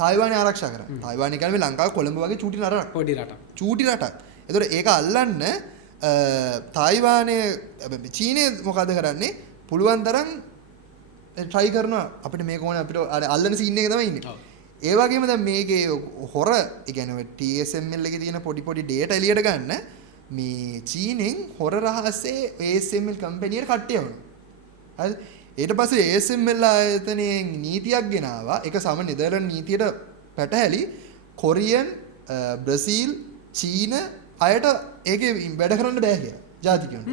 තායිවානේ ආරක්ෂා කරන්න. තායිවානේ කියන්නේ ලංකාව කොළඹ වගේ චූටි රටක්. පොඩි රටක්. චූටි රටක්. ඒතකොට ඒක අල්ලන්න තායිවානය චීනය මොකද කරන්නේ පුළුවන් තරම් ට්‍රයි කරනවා අපිට මේක ඕනේ අපිට අල්ලන සීන් එක තමයි ඉන්නේ. ඒ වගේම දැන් මේකේ හොර ඒ කියන්නේ TSML එකේ තියෙන පොඩි data එළියට ගන්න මේ චීනෙන් හොර රහසේ ASML කම්පැනියට කට්ටිය වුණා. හරිද? ඊට පස්සේ ASML ආයතනයේ නීතියක් ගෙනාවා. ඒක සම නෙදර්ලන්ඩ් නීතියට පැටහැලි කොරියන් බ්‍රසීල් චීන අයට ඒකේ වැඩ කරන්න බෑ කියලා. ජාතිකයන්ට.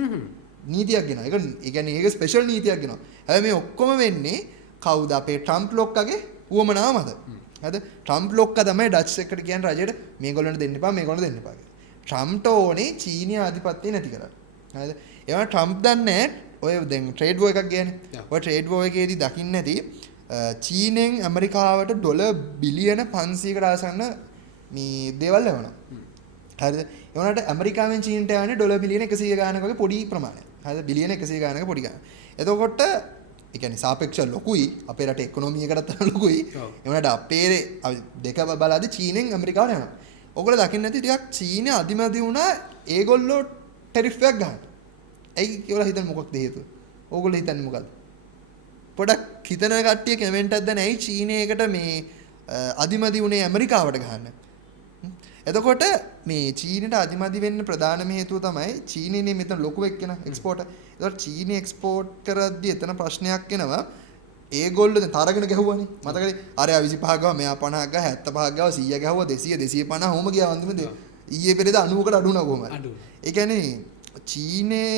නීතියක් ගෙනවා. ඒ කියන්නේ ඒක ස්පෙෂල් නීතියක් ගෙනවා. හැබැයි මේ ඔක්කොම වෙන්නේ කවුද අපේ ට්‍රම්ප් ලොක්කගේ උවමනාව මත. හරිද? ට්‍රම්ප් ලොක්කා තමයි ඩච් එකට කියන්නේ රජයට මේගොල්ලන්ට දෙන්න එපා මේගොල්ලන්ට දෙන්න එපා කියලා. ට්‍රම්ප්ට ඕනේ චීනීය ආධිපත්‍යය නැති කරන්න. හරිද? ඒවා ට්‍රම්ප් දන්නේ ඔය දැන් ට්‍රේඩ් වෝ එකක් ගියානේ. ඔය ට්‍රේඩ් වෝ එකේදී දකින්න ඇති චීනෙන් ඇමරිකාවට ඩොලර් බිලියන 500කට ආසන්න මේ දේවල් එවනවා. හරිද? ඒ වුණාට ඇමරිකාවෙන් චීනට යන්නේ ඩොලර් බිලියන 100 ගානක වගේ පොඩි ප්‍රමාණයක්. හරිද? බිලියන 100 ගානක පොඩි ගානක්. එතකොට ඒ කියන්නේ සාපේක්ෂව ලොකුයි අපේ රටේ ඉකොනොමි එකටත් ලොකුයි. ඒ වුණාට අපේ දෙක බලද්දි චීනෙන් ඇමරිකාවට යනවා. ඔයගොල්ලෝ දකින්න ඇති ටිකක් චීන අධිමදි වුණා ඒගොල්ලෝ ටැරිෆ් එකක් ගන්න. ඇයි කියලා හිතන්න මොකක්ද හේතුව? ඕගොල්ලෝ හිතන්නේ මොකද්ද? පොඩක් හිතන කට්ටිය කමෙන්ට් එකක් දැන් ඇයි චීනයකට මේ අධිමදි වුණේ ඇමරිකාවට ගහන්න? එතකොට මේ චීනට අධිමදි වෙන්න ප්‍රධානම හේතුව තමයි චීනනේ මෙතන ලොකු එක්කන එක්ස්පෝර්ටර්. ඒතකොට චීනී එක්ස්පෝර්ට් කරද්දී එතන ප්‍රශ්නයක් එනවා. ඒගොල්ලෝ දැන් තරගෙන ගැහුවානේ. මතකද? අරයා 25 ගාව මෙයා 50 ගාව 75 ගාව 100 ගැහුවා 200 250 හොම ගියා අන්තිමට. ඊයේ පෙරේද 90කට අඩු වුණා කොහමද? ඒ කියන්නේ චීනේ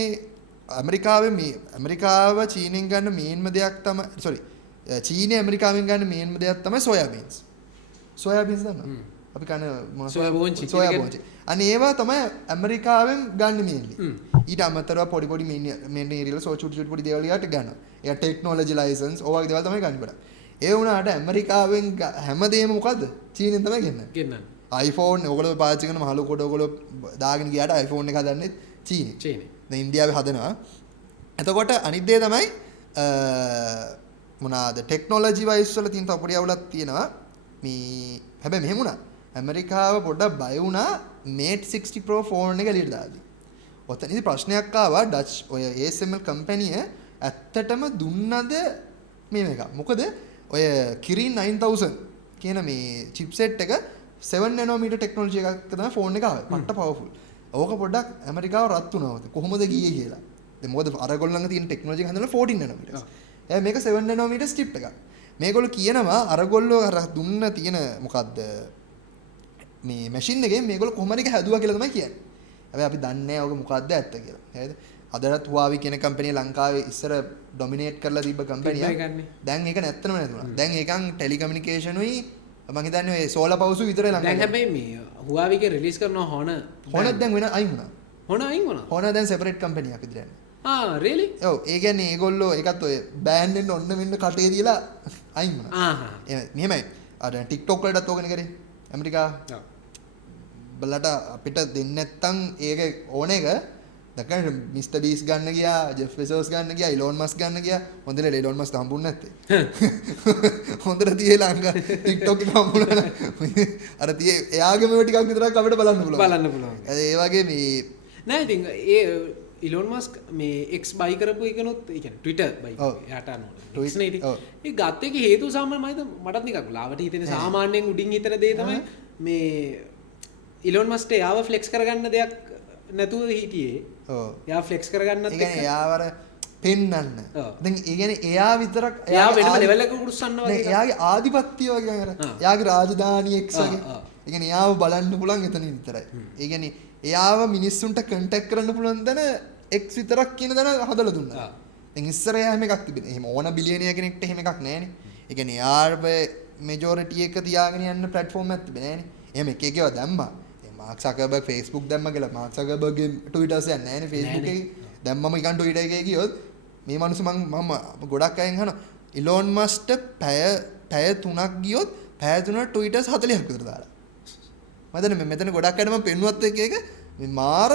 ඇමරිකාව චීනෙන් ගන්න මේන්ම දෙයක් තමයි චීනේ ඇමරිකාවෙන් ගන්න මේන්ම දෙයක් තමයි සෝයාබීන්ස්. සෝයාබීන්ස් දන්නවද? අපි කන මොන සෝයාබෝන්චි. අනේ ඒවා තමයි ඇමරිකාවෙන් ගන්න මේන්ලි. ඊට අමතරව පොඩි මේනීරියල් චුටි පොඩි දේවල් යට ගන්නවා. ඒ ටෙක්නොලොජි ලයිසන්ස් ඕවා වගේ දේවල් තමයි ගන්න බඩ. ඒ වුණාට ඇමරිකාවෙන් හැමදේම මොකද්ද? චීනෙන් තමයි ගෙන්නන්නේ. iPhone ඔයගොල්ලෝ පාවිච්චි කරන මහලු කොට ඔයගොල්ලෝ දාගෙන ගියාට iPhone එක හදන්නේ චීනේ. දැන් ඉන්දියාවේ හදනවා. එතකොට අනිත් දේ තමයි මොනවාද ටෙක්නොලොජි වයිස් වල තියෙන තව පොඩි අවුලක් තියෙනවා. මේ හැබැයි මෙහෙම වුණා. ඇමරිකාව පොඩ්ඩක් බය වුණා Mate 60 Pro ෆෝන් එක එළියට දාද්දි. ඔතනදී ප්‍රශ්නයක් ආවා ඩච් ඔය ASML කම්පැනිය ඇත්තටම දුන්නද මේක. මොකද ඔය Kirin 9000 කියන මේ chipset එක 7 nanometer technology එකක් තමයි ෆෝන් එක ආවේ. පට්ට powerful. ඕක පොඩ්ඩක් ඇමරිකාව රත් වුණා. කොහොමද ගියේ කියලා. දැන් මොකද අරගොල්ලෝ ළඟ තියෙන ටෙක්නොලොජි එක හදලා 14 nanometers. මේක 7 nanometer chip එකක්. මේගොල්ලෝ කියනවා අරගොල්ලෝ අර දුන්න තියෙන මොකද්ද මේ මැෂින් එකෙන් මේගොල්ලෝ කොහොමද ඒක හැදුවා කියලා තමයි කියන්නේ. හැබැයි අපි දන්නේ නැහැ ඕක මොකද්ද ඇත්ත කියලා. හරිද? අදටත් Huawei කියන කම්පැනි ලංකාවේ ඉස්සර ඩොමිනේට් කරලා තිබ්බ කම්පැනියක්. දැන් ඒක නැත්තම නැතුණා. දැන් ඒකන් ටෙලිකමියුනිකේෂන් උයි මම හිතන්නේ ඔය සෝලා පවුසු විතරයි ලංකාවේ. දැන් හැබැයි මේ Huawei එක රිලීස් කරන Honor දැන් වෙන අයින් වුණා. Honor අයින් වුණා. Honor දැන් සෙපරේට් කම්පැනියක් විදිහට යන්නේ. really? ඔව් ඒ කියන්නේ ඒගොල්ලෝ ඒකත් ඔය බෑන් වෙන්න ඔන්න මෙන්න කටේ තියලා අයින් වුණා. මෙහෙමයි. අර TikTok වලටත් ඕකනේ කරේ. ඇමරිකාව. ඔව්. බලට අපිට දෙන්නේ නැත්තම් ඒක ඕන එක දැන් මිස්ටර් බීස් ගන්න ගියා, ජෙෆ් බෙසෝස් ගන්න ගියා, ඉලෝන් මස්ක් ගන්න ගියා. හොඳට ඉලෝන් මස්ක් හම්බුන්නේ නැත්තේ. හොඳට තියේ ලංකා TikTok එක හම්බුණා. අර තියේ එයාගේ මේව ටිකක් විතරක් අපිට බලන්න පුළුවන්. ඒ වගේ මේ නෑ ඉතින් ඒ ඉලෝන් මස්ක් මේ X බයි කරපු එකනොත් ඒ කියන්නේ Twitter බයි එයාට අනුව X නේ ඉතින් ඒ ගත්ත එකේ හේතුව සාමාන්‍යයෙන් මටත් නිකන් ලාවට හිතෙන සාමාන්‍යයෙන් උඩින් හිතන දේ තමයි මේ ඉලෝන් මස්ක්ට එයාව ෆ්ලෙක්ස් කරගන්න දෙයක් නැතුව හිටියේ. ඔව්. එයා ෆ්ලෙක්ස් කරගන්නත් එක්ක. ඒ කියන්නේ එයාව අර පෙන්නන්න. දැන් ඒ කියන්නේ එයා විතරක් එයා වෙනම ලෙවල් එකක උරුස්සන්න වගේ. එයාගේ ආධිපත්‍ය වගේ අර එයාගේ රාජධානිය X වගේ. ඒ කියන්නේ එයාව බලන්න පුළුවන් එතන විතරයි. ඒ කියන්නේ එයාව මිනිස්සුන්ට කන්ටැක්ට් කරන්න පුළුවන් දන X විතරක් කියන දන හදලා දුන්නා. දැන් ඉස්සර එයා හැම එකක් තිබෙන්නේ. එහෙම ඕන බිලියනිය කෙනෙක්ට එහෙම එකක් නැහැනේ. ඒ කියන්නේ එයාගේ මෙජොරිටි එක තියාගෙන යන්න ප්ලැට්ෆෝම් එකක් තිබෙන්නේ නැහැනේ. එහෙම එක එකව දැම්මා. මාක් සකර්බර්ග් Facebook දැම්ම කියලා මාක් සකර්බර්ග්ගේ Twitter එකක් නැහැ නේ Facebook එකේ. දැන් මම ඊකන් Twitter එකේ ගියොත් මේ මිනිස්සු මම ගොඩක් අයන් අහනවා ඉලෝන් මස්ක්ට පැය 3ක් ගියොත් පැය 3ට Twitters 40ක් විතර දාලා. මෙතන ගොඩක් අය මම පෙන්නුවත් එක මේ මාර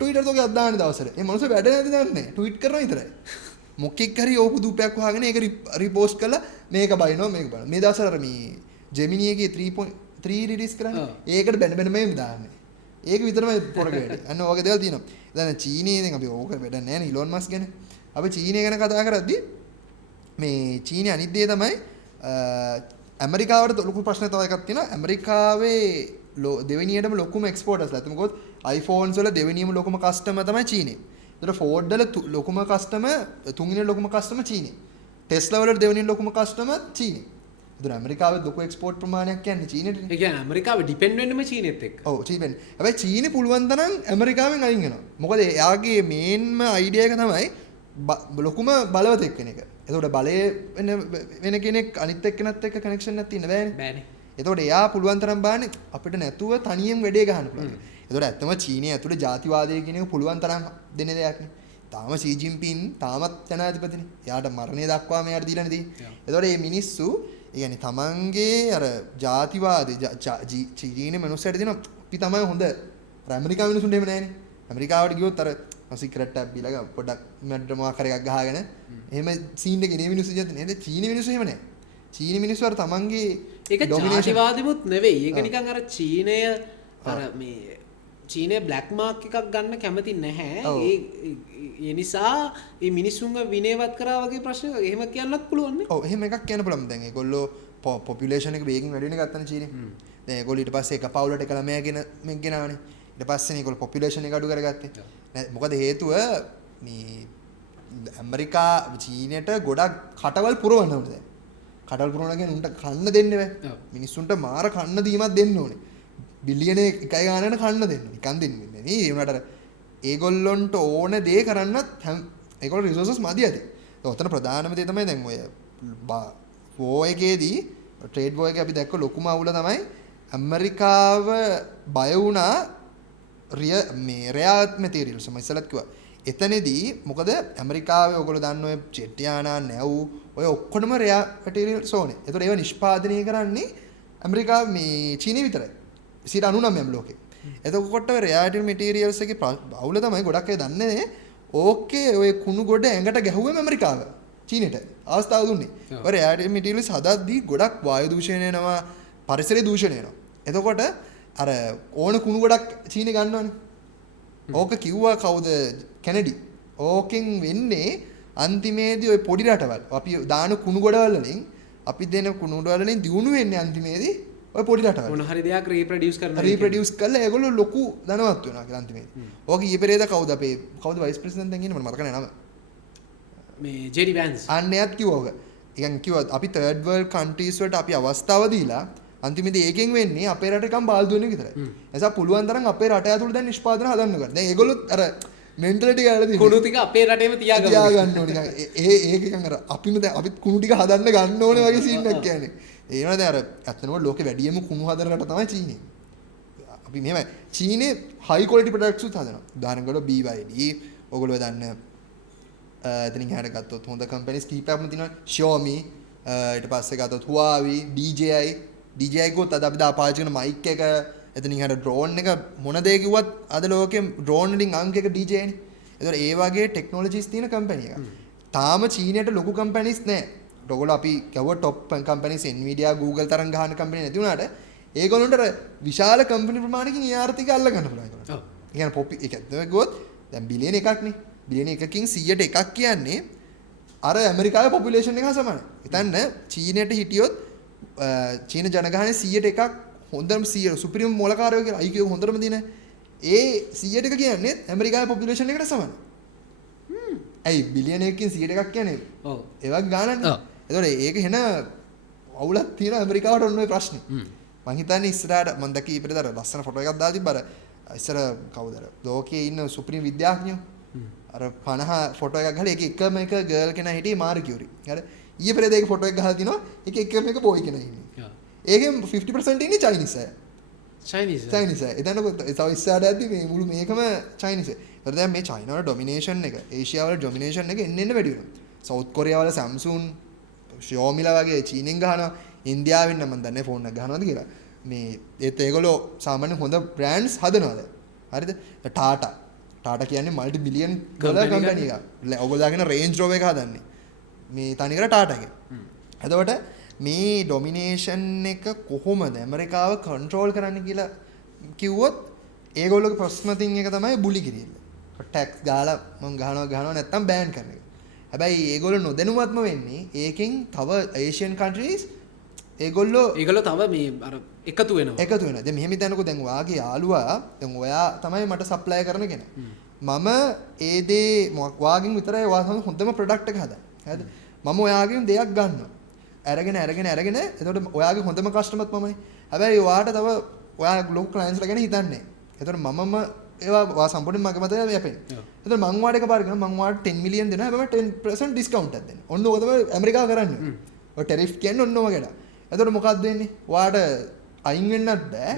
Twitter එකක් දාන්න දවසට. මේ මිනිස්සු වැඩ නැති දන්නේ ට්වීට් කරනවා විතරයි. මොකෙක් හරි ඕපු දුපයක් වහගෙන ඒක රිපෝස්ට් කරලා මේක බයිනවා මේක බලන්න. මේ දවස්වල අර මේ Gemini එකේ 3 රිලීස් කරන්නේ. ඒකට බැන මේම දාන්නේ. ඒක විතරමයි පොරක වැඩි. අන්න ඔයගේ දේවල් තියෙනවා. දැන් චීනයේ දැන් අපි ඕක වැඩ නැහැ නේ ඉලෝන් මස්ක් ගැන. අපි චීනය ගැන කතා කරද්දී මේ චීනයේ අනිත් දේ තමයි ඇමරිකාවට ලොකු ප්‍රශ්න තව එකක් තියෙනවා. ඇමරිකාවේ දෙවෙනියටම ලොකුම එක්ස්පෝර්ටර්ස්ලා. එතන මොකද iPhones වල දෙවෙනියම ලොකුම කස්ටමර් තමයි චීනේ. ඒතර Ford වල ලොකුම කස්ටමර් තුන්වෙනි ලොකුම කස්ටමර් චීනේ. Tesla වල දෙවෙනි ලොකුම කස්ටමර් චීනේ. ඒතර ඇමරිකාවේ ලොකු එක්ස්පෝර්ට් ප්‍රමාණයක් කියන්නේ චීනෙට. ඒ කියන්නේ ඇමරිකාව ඩිපෙන්ඩ් වෙන්නම චීනෙත් එක්ක. ඔව් චීනෙ. හැබැයි චීනෙ පුළුවන් තරම් ඇමරිකාවෙන් අයින් වෙනවා. මොකද එයාගේ මේන්ම අයිඩියා එක තමයි ලොකුම බලවතෙක් වෙන එක. එතකොට බලය වෙන කෙනෙක් අනිත් එක්කෙනත් එක්ක කනෙක්ෂන් එකක් තියෙන්න බෑනේ. බෑනේ. එතකොට එයා පුළුවන් තරම් බලන්නේ අපිට නැතුව තනියෙන් වැඩේ ගහන්න පුළුවන්. එතකොට ඇත්තම චීනයේ ඇතුළේ ජාතිවාදය කියන එක පුළුවන් තරම් දෙන දෙයක් නේ. තාම සී ජින්පින් තාමත් ජනාධිපතිනේ. එයාට මරණය දක්වාම එයාට දීලානේ තියෙන්නේ. එතකොට මේ මිනිස්සු ඒ කියන්නේ තමන්ගේ අර ජාතිවාදී චීනයේ මිනිස්සුන්ට දෙන අපි තමයි හොඳ. අර ඇමරිකාවේ මිනිස්සුන්ට එහෙම නැහැනේ. ඇමරිකාවට ගියොත් අර සිගරට් එකක් බීලා පොඩක් මැඩ මොකක් හරි එකක් ගහගෙන එහෙම සීන් එකේ නේ මිනිස්සු ජීවත් වෙන්නේ. නේද? චීනි මිනිස්සු එහෙම නැහැ. චීනි මිනිස්සු අර තමන්ගේ ඒක ජාතිවාදෙමුත් නෙවෙයි. ඒක නිකන් අර චීනය අර මේ චීනය බ්ලැක් මාක් එකක් ගන්න කැමති නැහැ. ඒ නිසා මේ මිනිස්සුන්ව විනයවත් කරා වගේ ප්‍රශ්න එහෙම කියන්නත් පුළුවන් නේ. ඔව් එහෙම එකක් කියන්න පුළුවන්. දැන් ඒගොල්ලෝ පොපියුලේෂන් එක වේගෙන් වැඩි වෙන ගත්තනේ චීනේ. දැන් ඒගොල්ලෝ ඊට පස්සේ එක පවුලට එක ළමයාගෙන මෙක් ගෙනාවනේ. ඊට පස්සේ ඒගොල්ලෝ පොපියුලේෂන් එක අඩු කරගත්තේ. මොකද හේතුව මේ ඇමරිකා චීනයට ගොඩක් කටවල් පුරවන්න ඕනේ දැන්. කටවල් පුරවන කියන්නේ උන්ට කන්න දෙන්න බෑ. මිනිස්සුන්ට මාර කන්න දීමක් දෙන්න ඕනේ. බිලියන 1 ගානකට කන්න දෙන්න. නිකන් දෙන්නේ නේ. ඒ වුණාට ඒගොල්ලොන්ට ඕන දේ කරන්නත් ඒගොල්ලෝ රිසෝසස් මදි ඇති. ඔතන ප්‍රධානම දේ තමයි දැන් ඔය වෝ එකේදී ට්‍රේඩ් වෝ එකේ අපි දැක්ක ලොකුම අවුල තමයි ඇමරිකාව බය වුණා මේ රෙයාර් මැටීරියල්ස් මම ඉස්සලත් කිව්වා. එතනදී මොකද ඇමරිකාවේ ඔයගොල්ලෝ දන්න ඔය ජෙට් යානා නැව් ඔය ඔක්කොම රෙයාර් මැටීරියල්ස් ඕනේ. ඒතකොට ඒව නිෂ්පාදනය කරන්නේ ඇමරිකාව මේ චීනය විතරයි. 99ම ලෝකේ. එතකොට රෙයාර් මැටීරියල්ස් එකේ අවුල තමයි ගොඩක් අය දන්නේ ඕකේ ඔය කුණු ගොඩ ඇඟට ගැහුවම ඇමරිකාව චීනෙට අවස්ථාව දුන්නේ. ඔය රෙයාර් මැටීරියල්ස් හදද්දී ගොඩක් වායු දූෂණය වෙනවා, පරිසර දූෂණය වෙනවා. එතකොට අර ඕන කුණු ගොඩක් චීනෙ ගන්නවනේ. ඕක කිව්වා කවුද? කැනඩි. ඕකෙන් වෙන්නේ අන්තිමේදී ඔය පොඩි රටවල් අපි දාන කුණු ගොඩවල් වලින් අපි දෙන කුණු ගොඩවල් වලින් දියුණු වෙන්නේ අන්තිමේදී ඔය පොඩි රටවල්. මොන හරි දෙයක් රීප්‍රොඩියුස් කරනවා. රීප්‍රොඩියුස් කරලා ඒගොල්ලෝ ලොකු ධනවත් වෙනවා කියලා අන්තිමේදී. ඕක ඊයේ පෙරේද කවුද වයිස් ප්‍රෙසිඩන්ට් දැන් ඉන්නේ මම මතක නැහැ නම. මේ ජෙඩි වෑන්ස්. අන්න එයාත් කිව්වා ඕක. ඉතින් කිව්වා අපි තර්ඩ් වර්ල්ඩ් කන්ට්‍රීස් වලට අපි අවස්ථාව දීලා අන්තිමේදී ඒකෙන් වෙන්නේ අපේ රට එකම බාල්දු වෙන එක විතරයි. ඒ නිසා පුළුවන් තරම් අපේ රට ඇතුළේ දැන් නිෂ්පාදන හදන්න ගන්න. දැන් ඒගොල්ලෝ අර මෙන්ටලිටි ගාලා තියෙනවා. කුණු ටික අපේ රටේම තියාගන්න ඕනේ. ඒක නිකන් අර අපිම දැන් අපිත් කුණු ටික හදන්න ගන්න ඕනේ වගේ සීන් එකක් කියන්නේ. ඒ වෙනවා දැන් අර ඇත්තනම ලෝකේ වැඩියම කුණු හදන රට තමයි චීනය. අපි මෙහෙමයි. චීනේ හයි ක්වොලිටි ප්‍රොඩක්ට්ස් උත් හදනවා. උදාහරණකට BYD ඔයගොල්ලෝ දන්න එතනින් හැර ගත්තොත් හොඳ කම්පැනිස් කීපයක්ම තියෙනවා. Xiaomi ඊට පස්සේ ගත්තොත් Huawei, DJI ගොත් අද අපි පාවිච්චි කරන මයික් එක එතනින් හැර ඩ්‍රෝන් එක මොන දේ කිව්වත් අද ලෝකෙ ඩ්‍රෝන් වලින් අංක එක DJI නේ. ඒතකොට ඒ වගේ ටෙක්නොලොජිස් තියෙන කම්පැනි එකක්. තාම චීනයට ලොකු කම්පැනිස් නැහැ. ඔයගොල්ලෝ අපි කියව টොප් කම්පැනිස් Nvidia, Google තරම් ගහන කම්පැනි නැති වුණාට ඒගොල්ලන්ට විශාල කම්පැනි ප්‍රමාණයකින් ඒ ආර්ථිකය අල්ල ගන්න පුළුවන් ඒගොල්ලන්ට. ඔව්. ඒ කියන්නේ පොපි එක ගොත් දැන් බිලියන එකක් නේ. බිලියන එකකින් 100ට එකක් කියන්නේ අර ඇමරිකාවේ පොපියුලේෂන් එක හා සමානයි. හිතන්න චීනයට හිටියොත් චීන ජනගහනයේ 100ට එකක් හොඳම 100 සුපිරිම මොලකාරයෝ කියලා IQ හොඳටම දින ඒ 100ට එක කියන්නේ ඇමරිකාවේ පොපියුලේෂන් එකට සමානයි. ඇයි බිලියන එකකින් 100ට එකක් කියන්නේ? ඔව්. ඒ වගේ ගානක්. ඔව්. ඒතකොට ඒක එන අවුලක් තියෙන ඇමරිකාවට ඔන්න ඔය ප්‍රශ්නේ. මං හිතන්නේ ඉස්සරහට මං දැක්ක ඊපෙරේද ලස්සන ෆොටෝ එකක් දාලා තිබ්බ අර ඉස්සර කවුද අර ලෝකයේ ඉන්න සුපිරිම විද්‍යාඥයෝ අර 50 ෆොටෝ එකක් ගහලා ඒක එකම එක ගර්ල් කෙනා හිටියේ මාරි කියුරි. හරි. ඊයේ පෙරේද ඒක ෆොටෝ එක ගහලා තිනවා. ඒක එකම එක බොයි කෙනා ඉන්නේ. ඒකෙන් 50% ඉන්නේ චයිනීස් අය. චයිනීස් අය. එතන තව ඉස්සරහට ඇද්දි මේ මුළු මේකම චයිනීස් අය. ඒතර දැන් මේ චයිනා වල ඩොමිනේෂන් එක, ඒෂියා වල ඩොමිනේෂන් එක එන්න වැඩි වෙනවා. සවුත් කොරියා වල Samsung, Xiaomi ලා වගේ චීනෙන් ගහනවා. ඉන්දියාවෙන් නම් මම දන්නේ ෆෝන් එක ගහනවාද කියලා. මේ ඒත් ඒගොල්ලෝ සාමාන්‍ය හොඳ බ්‍රෑන්ඩ්ස් හදනවා දැන්. හරිද? ටාටා කියන්නේ මල්ටි බිලියන් ඩොලර් කම්පැනි එකක්. ඔයගොල්ලෝ දාගෙන රේන්ජ් රෝවර් එක හදන්නේ. මේ තනිකර ටාටාගේ. එතකොට මේ ඩොමිනේෂන් එක කොහොමද ඇමරිකාව කන්ට්‍රෝල් කරන්න කියලා කිව්වොත් ඒගොල්ලෝගේ ප්‍රශ්න තින් එක තමයි බුලි කිරීම. ටැක්ස් ගාලා මං ගහනවා නැත්තම් බෑන් කරන එක. හැබැයි ඒගොල්ලෝ නොදැනුවත්ම වෙන්නේ ඒකෙන් තව ඒෂියන් කන්ට්‍රීස් ඒගොල්ලෝ තව මේ අර එකතු වෙනවා. දැන් මෙහෙම හිතන්නකෝ දැන් ඔයාගේ යාළුවා දැන් ඔයා තමයි මට සප්ලයි කරන කෙනා. මම ඒ දේ ඔයාගෙන් විතරයි ඔයා තමයි හොඳම ප්‍රොඩක්ට් එක හදන්නේ. හරිද? මම ඔයාගෙන් දෙයක් ගන්නවා. අරගෙන එතකොට ඔයාගේ හොඳම කස්ටමර්ත් මමයි. හැබැයි ඔයාට තව ඔයා ලොකු ක්ලයන්ට්ස්ලා ගැන හිතන්නේ නැහැ. එතකොට මමම ඒවා ඔයා සම්පූර්ණයෙන් මගේ මතය යැපෙන්නේ. එතකොට මං වාට එකපාර කරනවා මං වාට 10 මිලියන් දෙනවා හැබැයි 10% ඩිස්කවුන්ට් එකක් දෙනවා. ඔන්න ඕක තමයි ඇමරිකාව කරන්නේ. ඔය ටැරිෆ් කියන්නේ ඔන්න ඕක ගැන. එතකොට මොකක්ද වෙන්නේ? ඔයාට අයින් වෙන්නත් බෑ.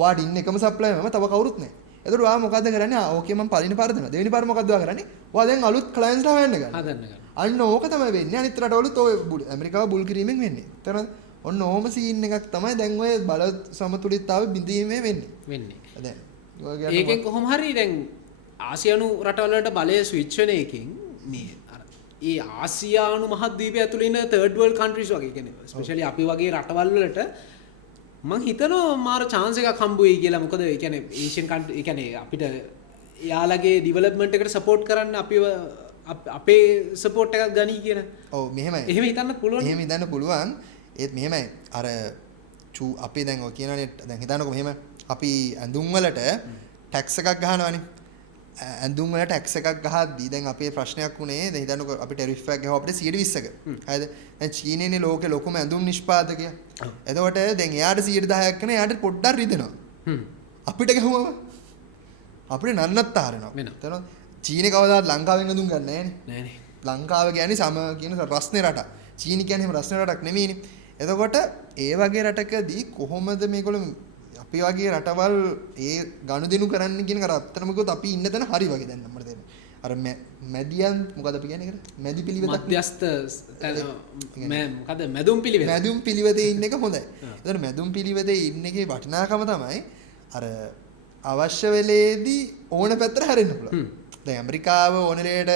ඔයාට ඉන්න එකම සප්ලයර් මම තව කවුරුත් නැහැ. එතකොට ඔයා මොකද්ද කරන්නේ? ඕකේ මම පළවෙනි පාර දෙනවා. දෙවෙනි පාර මොකද්ද ඔයා කරන්නේ? ඔයා දැන් අලුත් ක්ලයන්ට්ස්ලා හොයන්න ගන්නවා. අන්න ඕක තමයි වෙන්නේ. අනිත් රටවලුත් ඔය ඇමරිකාව බුල් කිරීමෙන් වෙන්නේ. එතන ඔන්න ඕම සීන් එකක් තමයි දැන් ඔය බල සමතුලිතතාවය බිඳීමේ වෙන්නේ. දැන් ඒකෙන් කොහොම හරි දැන් ආසියානු රටවල් වලට බලය ස්විච් වෙන එකෙන් මේ අර ඒ ආසියානු මහද්වීපය ඇතුළේ ඉන්න third world countries වගේ කියන්නේ ස්පෙෂලි අපි වගේ රටවල් වලට මං හිතනවා මාර chance එකක් හම්බ වෙයි කියලා. මොකද ඒ කියන්නේ ඒෂියන් කන්ට්‍රි ඒ කියන්නේ අපිට යාළගේ ඩෙවලොප්මන්ට් එකට සපෝට් කරන්න අපිව අපේ සපෝට් එකක් ගනී කියන. ඔව් මෙහෙමයි. එහෙම හිතන්න පුළුවන්. එහෙම හිතන්න පුළුවන්. ඒත් මෙහෙමයි. අර අපි දැන් ඔය කියනනේ දැන් හිතන්නකො මෙහෙම අපි ඇඳුම් වලට ටැක්ස් එකක් ගහනවානේ. ඇඳුම් වල ටැක්ස් එකක් ගහද්දී දැන් අපේ ප්‍රශ්නයක් උනේ දැන් හිතන්නකො අපි ටැරිෆ් එකක් ගහුවා අපිට 120ක. හරිද? දැන් චීනේනේ ලෝකේ ලොකුම ඇඳුම් නිෂ්පාදකයා. එතකොට දැන් එයාට 10%ක් කරන එයාට පොඩ්ඩක් රිදෙනවා. අපිට ගහුවම අපිට නන්නත්තරනවා. එතන චීනේ කවදාවත් ලංකාවෙන් ඇඳුම් ගන්න නැහැ නේ. ලංකාව කියන්නේ සම කියන රස්නේ රටක්. චීන කියන්නේ එහෙම රස්නේ රටක් නෙමෙයිනේ. එතකොට ඒ වගේ රටකදී කොහොමද මේගොල්ලෝ අපි වගේ රටවල් ඒ ගනුදෙනු කරන්න කියන කර අත්‍තරම කිව්වොත් අපි ඉන්න තැන හරි වගේ දැන් අපිට තේරෙනවා. අර මැදියන් මොකද අපි කියන්නේ ඒකට? මැදි පිළිවෙත මධ්‍යස්ථ මොකද මැදුම් පිළිවෙත. මැදුම් පිළිවෙතේ ඉන්න එක හොඳයි. එතකොට මැදුම් පිළිවෙතේ ඉන්න එකේ වටිනාකම තමයි අර අවශ්‍ය වෙලේදී ඕන පැත්තට හැරෙන්න පුළුවන්. දැන් ඇමරිකාව ඕනෙලේට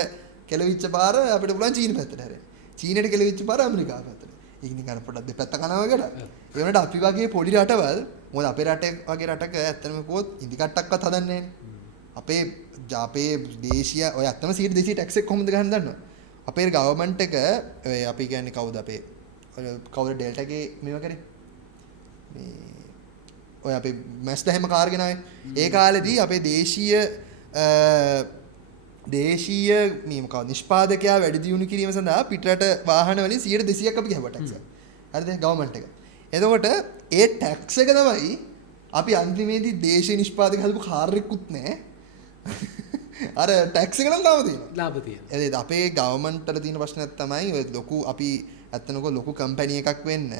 කෙලවිච්ච පාර අපිට පුළුවන් චීන පැත්තට හැරෙන්න. චීනට කෙලවිච්ච පාර ඇමරිකාව පැත්තට. ඒක නිකන් පොඩ්ඩක් දෙපැත්ත කනවා වගේ. ඒ වුණාට අපි වගේ පොඩි රටවල් මොකද අපේ රටේ වගේ රටක ඇත්තටම කිව්වොත් ඉදි කට්ටක්වත් හදන්නේ නැහැ. අපේ දේශීය ඔය ඇත්තම 200 ටැක්ස් එක කොහොමද ගහන්න දන්නවද? අපේ ගවර්න්මන්ට් එක ඔය අපි කියන්නේ කවුද අපේ කවුද ඩෙල්ටා එකේ මේවා කරේ? මේ ඔය අපේ මැස්ද හැම කාර් ගෙනාවේ. ඒ කාලෙදී අපේ දේශීය මේ මොකක්ද නිෂ්පාදකයා වැඩි දියුණු කිරීම සඳහා පිටරට වාහන වලින් 200ක් අපි ගහුවා ටැක්ස් එක. හරිද? ගවර්න්මන්ට් එක. එතකොට ඒ ටැක්ස් එක තමයි අපි අන්තිමේදී දේශීය නිෂ්පාදක හදපු කාර් එකකුත් නැහැ. අර ටැක්ස් එක නම් ලාභ තියෙනවා. ඒ අපේ ගවර්න්මන්ට් වල තියෙන ප්‍රශ්නයක් තමයි ඔය ලොකු අපි ඇත්තනකො ලොකු කම්පැනි එකක් වෙන්න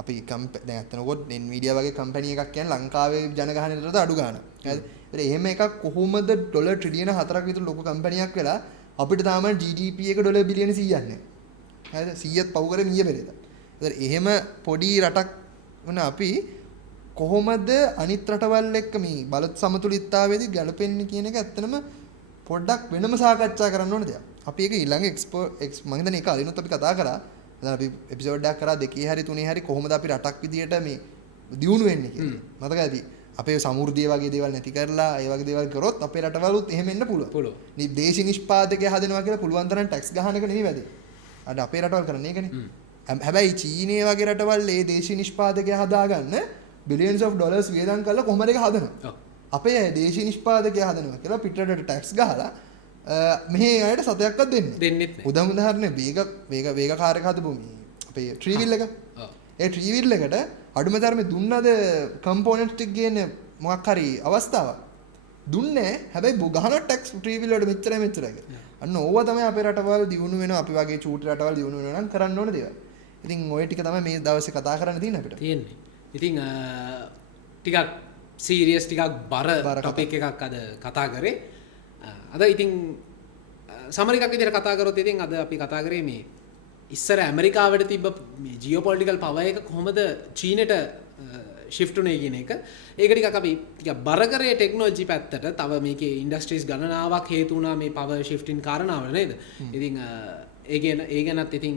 අපි දැන් ඇත්තනකො Nvidia වගේ කම්පැනි එකක් කියන්නේ ලංකාවේ ජනගහනයට අඩු ගන්න. හරිද? ඒත් එහෙම එකක් කොහොමද ඩොලර් ට්‍රිලියන 4ක් විතර ලොකු කම්පැනියක් වෙලා අපිට තාම GDP එක ඩොලර් බිලියන 100ක් නැහැ. හරිද? 100ත් පව් කරේ මීය පෙරේද. ඒත් එහෙම පොඩි රටක් වුණ අපි කොහොමද අනිත් රටවල් එක්ක මේ බලත් සමතුලිතතාවයේදී ගැලපෙන්නේ කියන එක ඇත්තනම පොඩ්ඩක් වෙනම සාකච්ඡා කරන්න ඕන දෙයක්. අපි ඒක ඊළඟ මම හිතන්නේ ඒක අලිනුත් අපි කතා කරා. දැන් අපි එපිසෝඩ් එකක් කරා දෙකේ හරි තුනේ හරි කොහොමද අපි රටක් විදියට මේ දියුණු වෙන්නේ කියලා. මතකද? අපේ සමෘද්ධිය වගේ දේවල් නැති කරලා ඒ වගේ දේවල් කරොත් අපේ රටවලුත් එහෙම වෙන්න පුළුවන්. දේශීය නිෂ්පාදකයා හදනවා කියලා පුළුවන් තරම් ටැක්ස් ගහන එක නෙමෙයි වැඩේ. අර අපේ රටවල් කරන්නේ ඒකනේ. හැබැයි චීනයේ වගේ රටවල් ඒ දේශීය නිෂ්පාදකයා හදාගන්න billions of dollars වියදම් කරලා කොහොමද ඒක හදනවා. අපේ දේශීය නිෂ්පාදකයා හදනවා කියලා පිටරටට ටැක්ස් ගහලා මෙහි අයට සතයක්වත් දෙන්නේ නැහැ. උදාහරණයක් වේග කාර් එක හදපු මේ අපේ ට්‍රී වීල් එක. ඒ ට්‍රී වීල් එකට අඩුම තරමේ දුන්නද කම්පොනන්ට්ස් ටික ගේන මොකක් හරි අවස්ථාවක් දුන්නේ. හැබැයි ගහන ටැක්ස් ට්‍රී වීල් වලට මෙච්චරයි. අන්න ඕවා තමයි අපේ රටවල් දියුණු වෙනවා. අපි වගේ චූටි රටවල් දියුණු වෙනවා නම් කරන්න ඕන දේවල්. ඉතින් ওই ටික තමයි මේ දවසේ කතා කරන්න තියෙන්නේ අපිට. තියෙන්නේ. ඉතින් ටිකක් සීරියස් ටිකක් බර ටොපික් එකක් අද කතා කරේ. අද ඉතින් සමරිකක් විදිහට කතා කරොත් ඉතින් අද අපි කතා කරේ මේ ඉස්සර ඇමරිකාවට තිබ්බ මේ ජියෝපොලිටිකල් පවර් එක කොහොමද චීනෙට shift උනේ කියන එක. ඒක ටිකක් අපි ටිකක් බර කරේ ටෙක්නොලොජි පැත්තට. තව මේකේ ඉන්ඩස්ට්‍රීස් ගණනාවක් හේතු වුණා මේ පවර් shifting කාරණාවල නේද? ඉතින් ඒ ගැනත් ඉතින්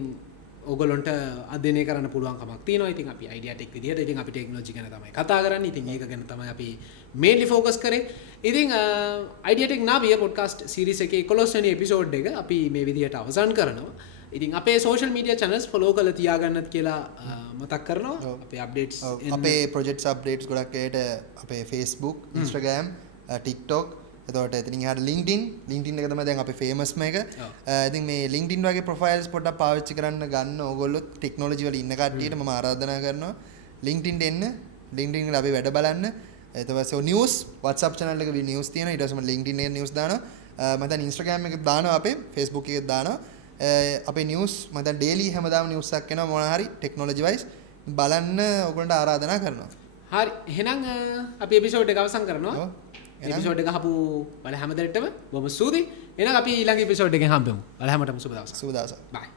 ඔගොල්ලොන්ට අධ්‍යයනය කරන්න පුළුවන්කමක් තියෙනවා. ඉතින් අපි අයිඩියා ටෙක් විදිහට ඉතින් අපි ටෙක්නොලොජි ගැන තමයි කතා කරන්නේ. ඉතින් ඒක ගැන තමයි අපි මේන්ලි ફોකස් කරේ. ඉතින් අයිඩියා ටෙක් නාවිය පොඩ්කාස්ට් සීරීස් එකේ 11 වෙනි එපිසෝඩ් එක අපි මේ විදිහට අවසන් කරනවා. ඉතින් අපේ සෝෂල් මීඩියා channels follow කරලා තියාගන්නත් කියලා මතක් කරනවා. අපේ updates අපේ projects updates ගොඩක් ඒට අපේ Facebook, Instagram, TikTok එතකොට එතනින් එහාට LinkedIn එක තමයි දැන් අපේ famous එක. ඉතින් මේ LinkedIn වගේ profiles පොඩ්ඩක් පාවිච්චි කරන්න ගන්න ඕගොල්ලෝ ටෙක්නොලොජි වල ඉන්න කට්ටියට මම ආරාධනා කරනවා. LinkedIn එන්න. LinkedIn වල අපි වැඩ බලන්න. ඊට පස්සේ news WhatsApp channel එක news තියෙනවා. ඊට පස්සේ මම LinkedIn එකේ news දානවා. මම දැන් Instagram එකේ දානවා අපේ Facebook එකේ දානවා. අපේ නිවස් මම දැන් ඩේලි හැමදාම නිවස් එකක් එනවා මොන හරි ටෙක්නොලොජි වයිස් බලන්න ඔයගොල්ලන්ට ආරාධනා කරනවා. හරි එහෙනම් අපි එපිසෝඩ් එක අවසන් කරනවා. එපිසෝඩ් එක අහපු බල හැමදෙරටම බොහොම ස්තුතියි. එහෙනම් අපි ඊළඟ එපිසෝඩ් එකෙන් හම්බෙමු. බල හැමතෙම සුබ දවසක්. සුබ දවසක්. බයි.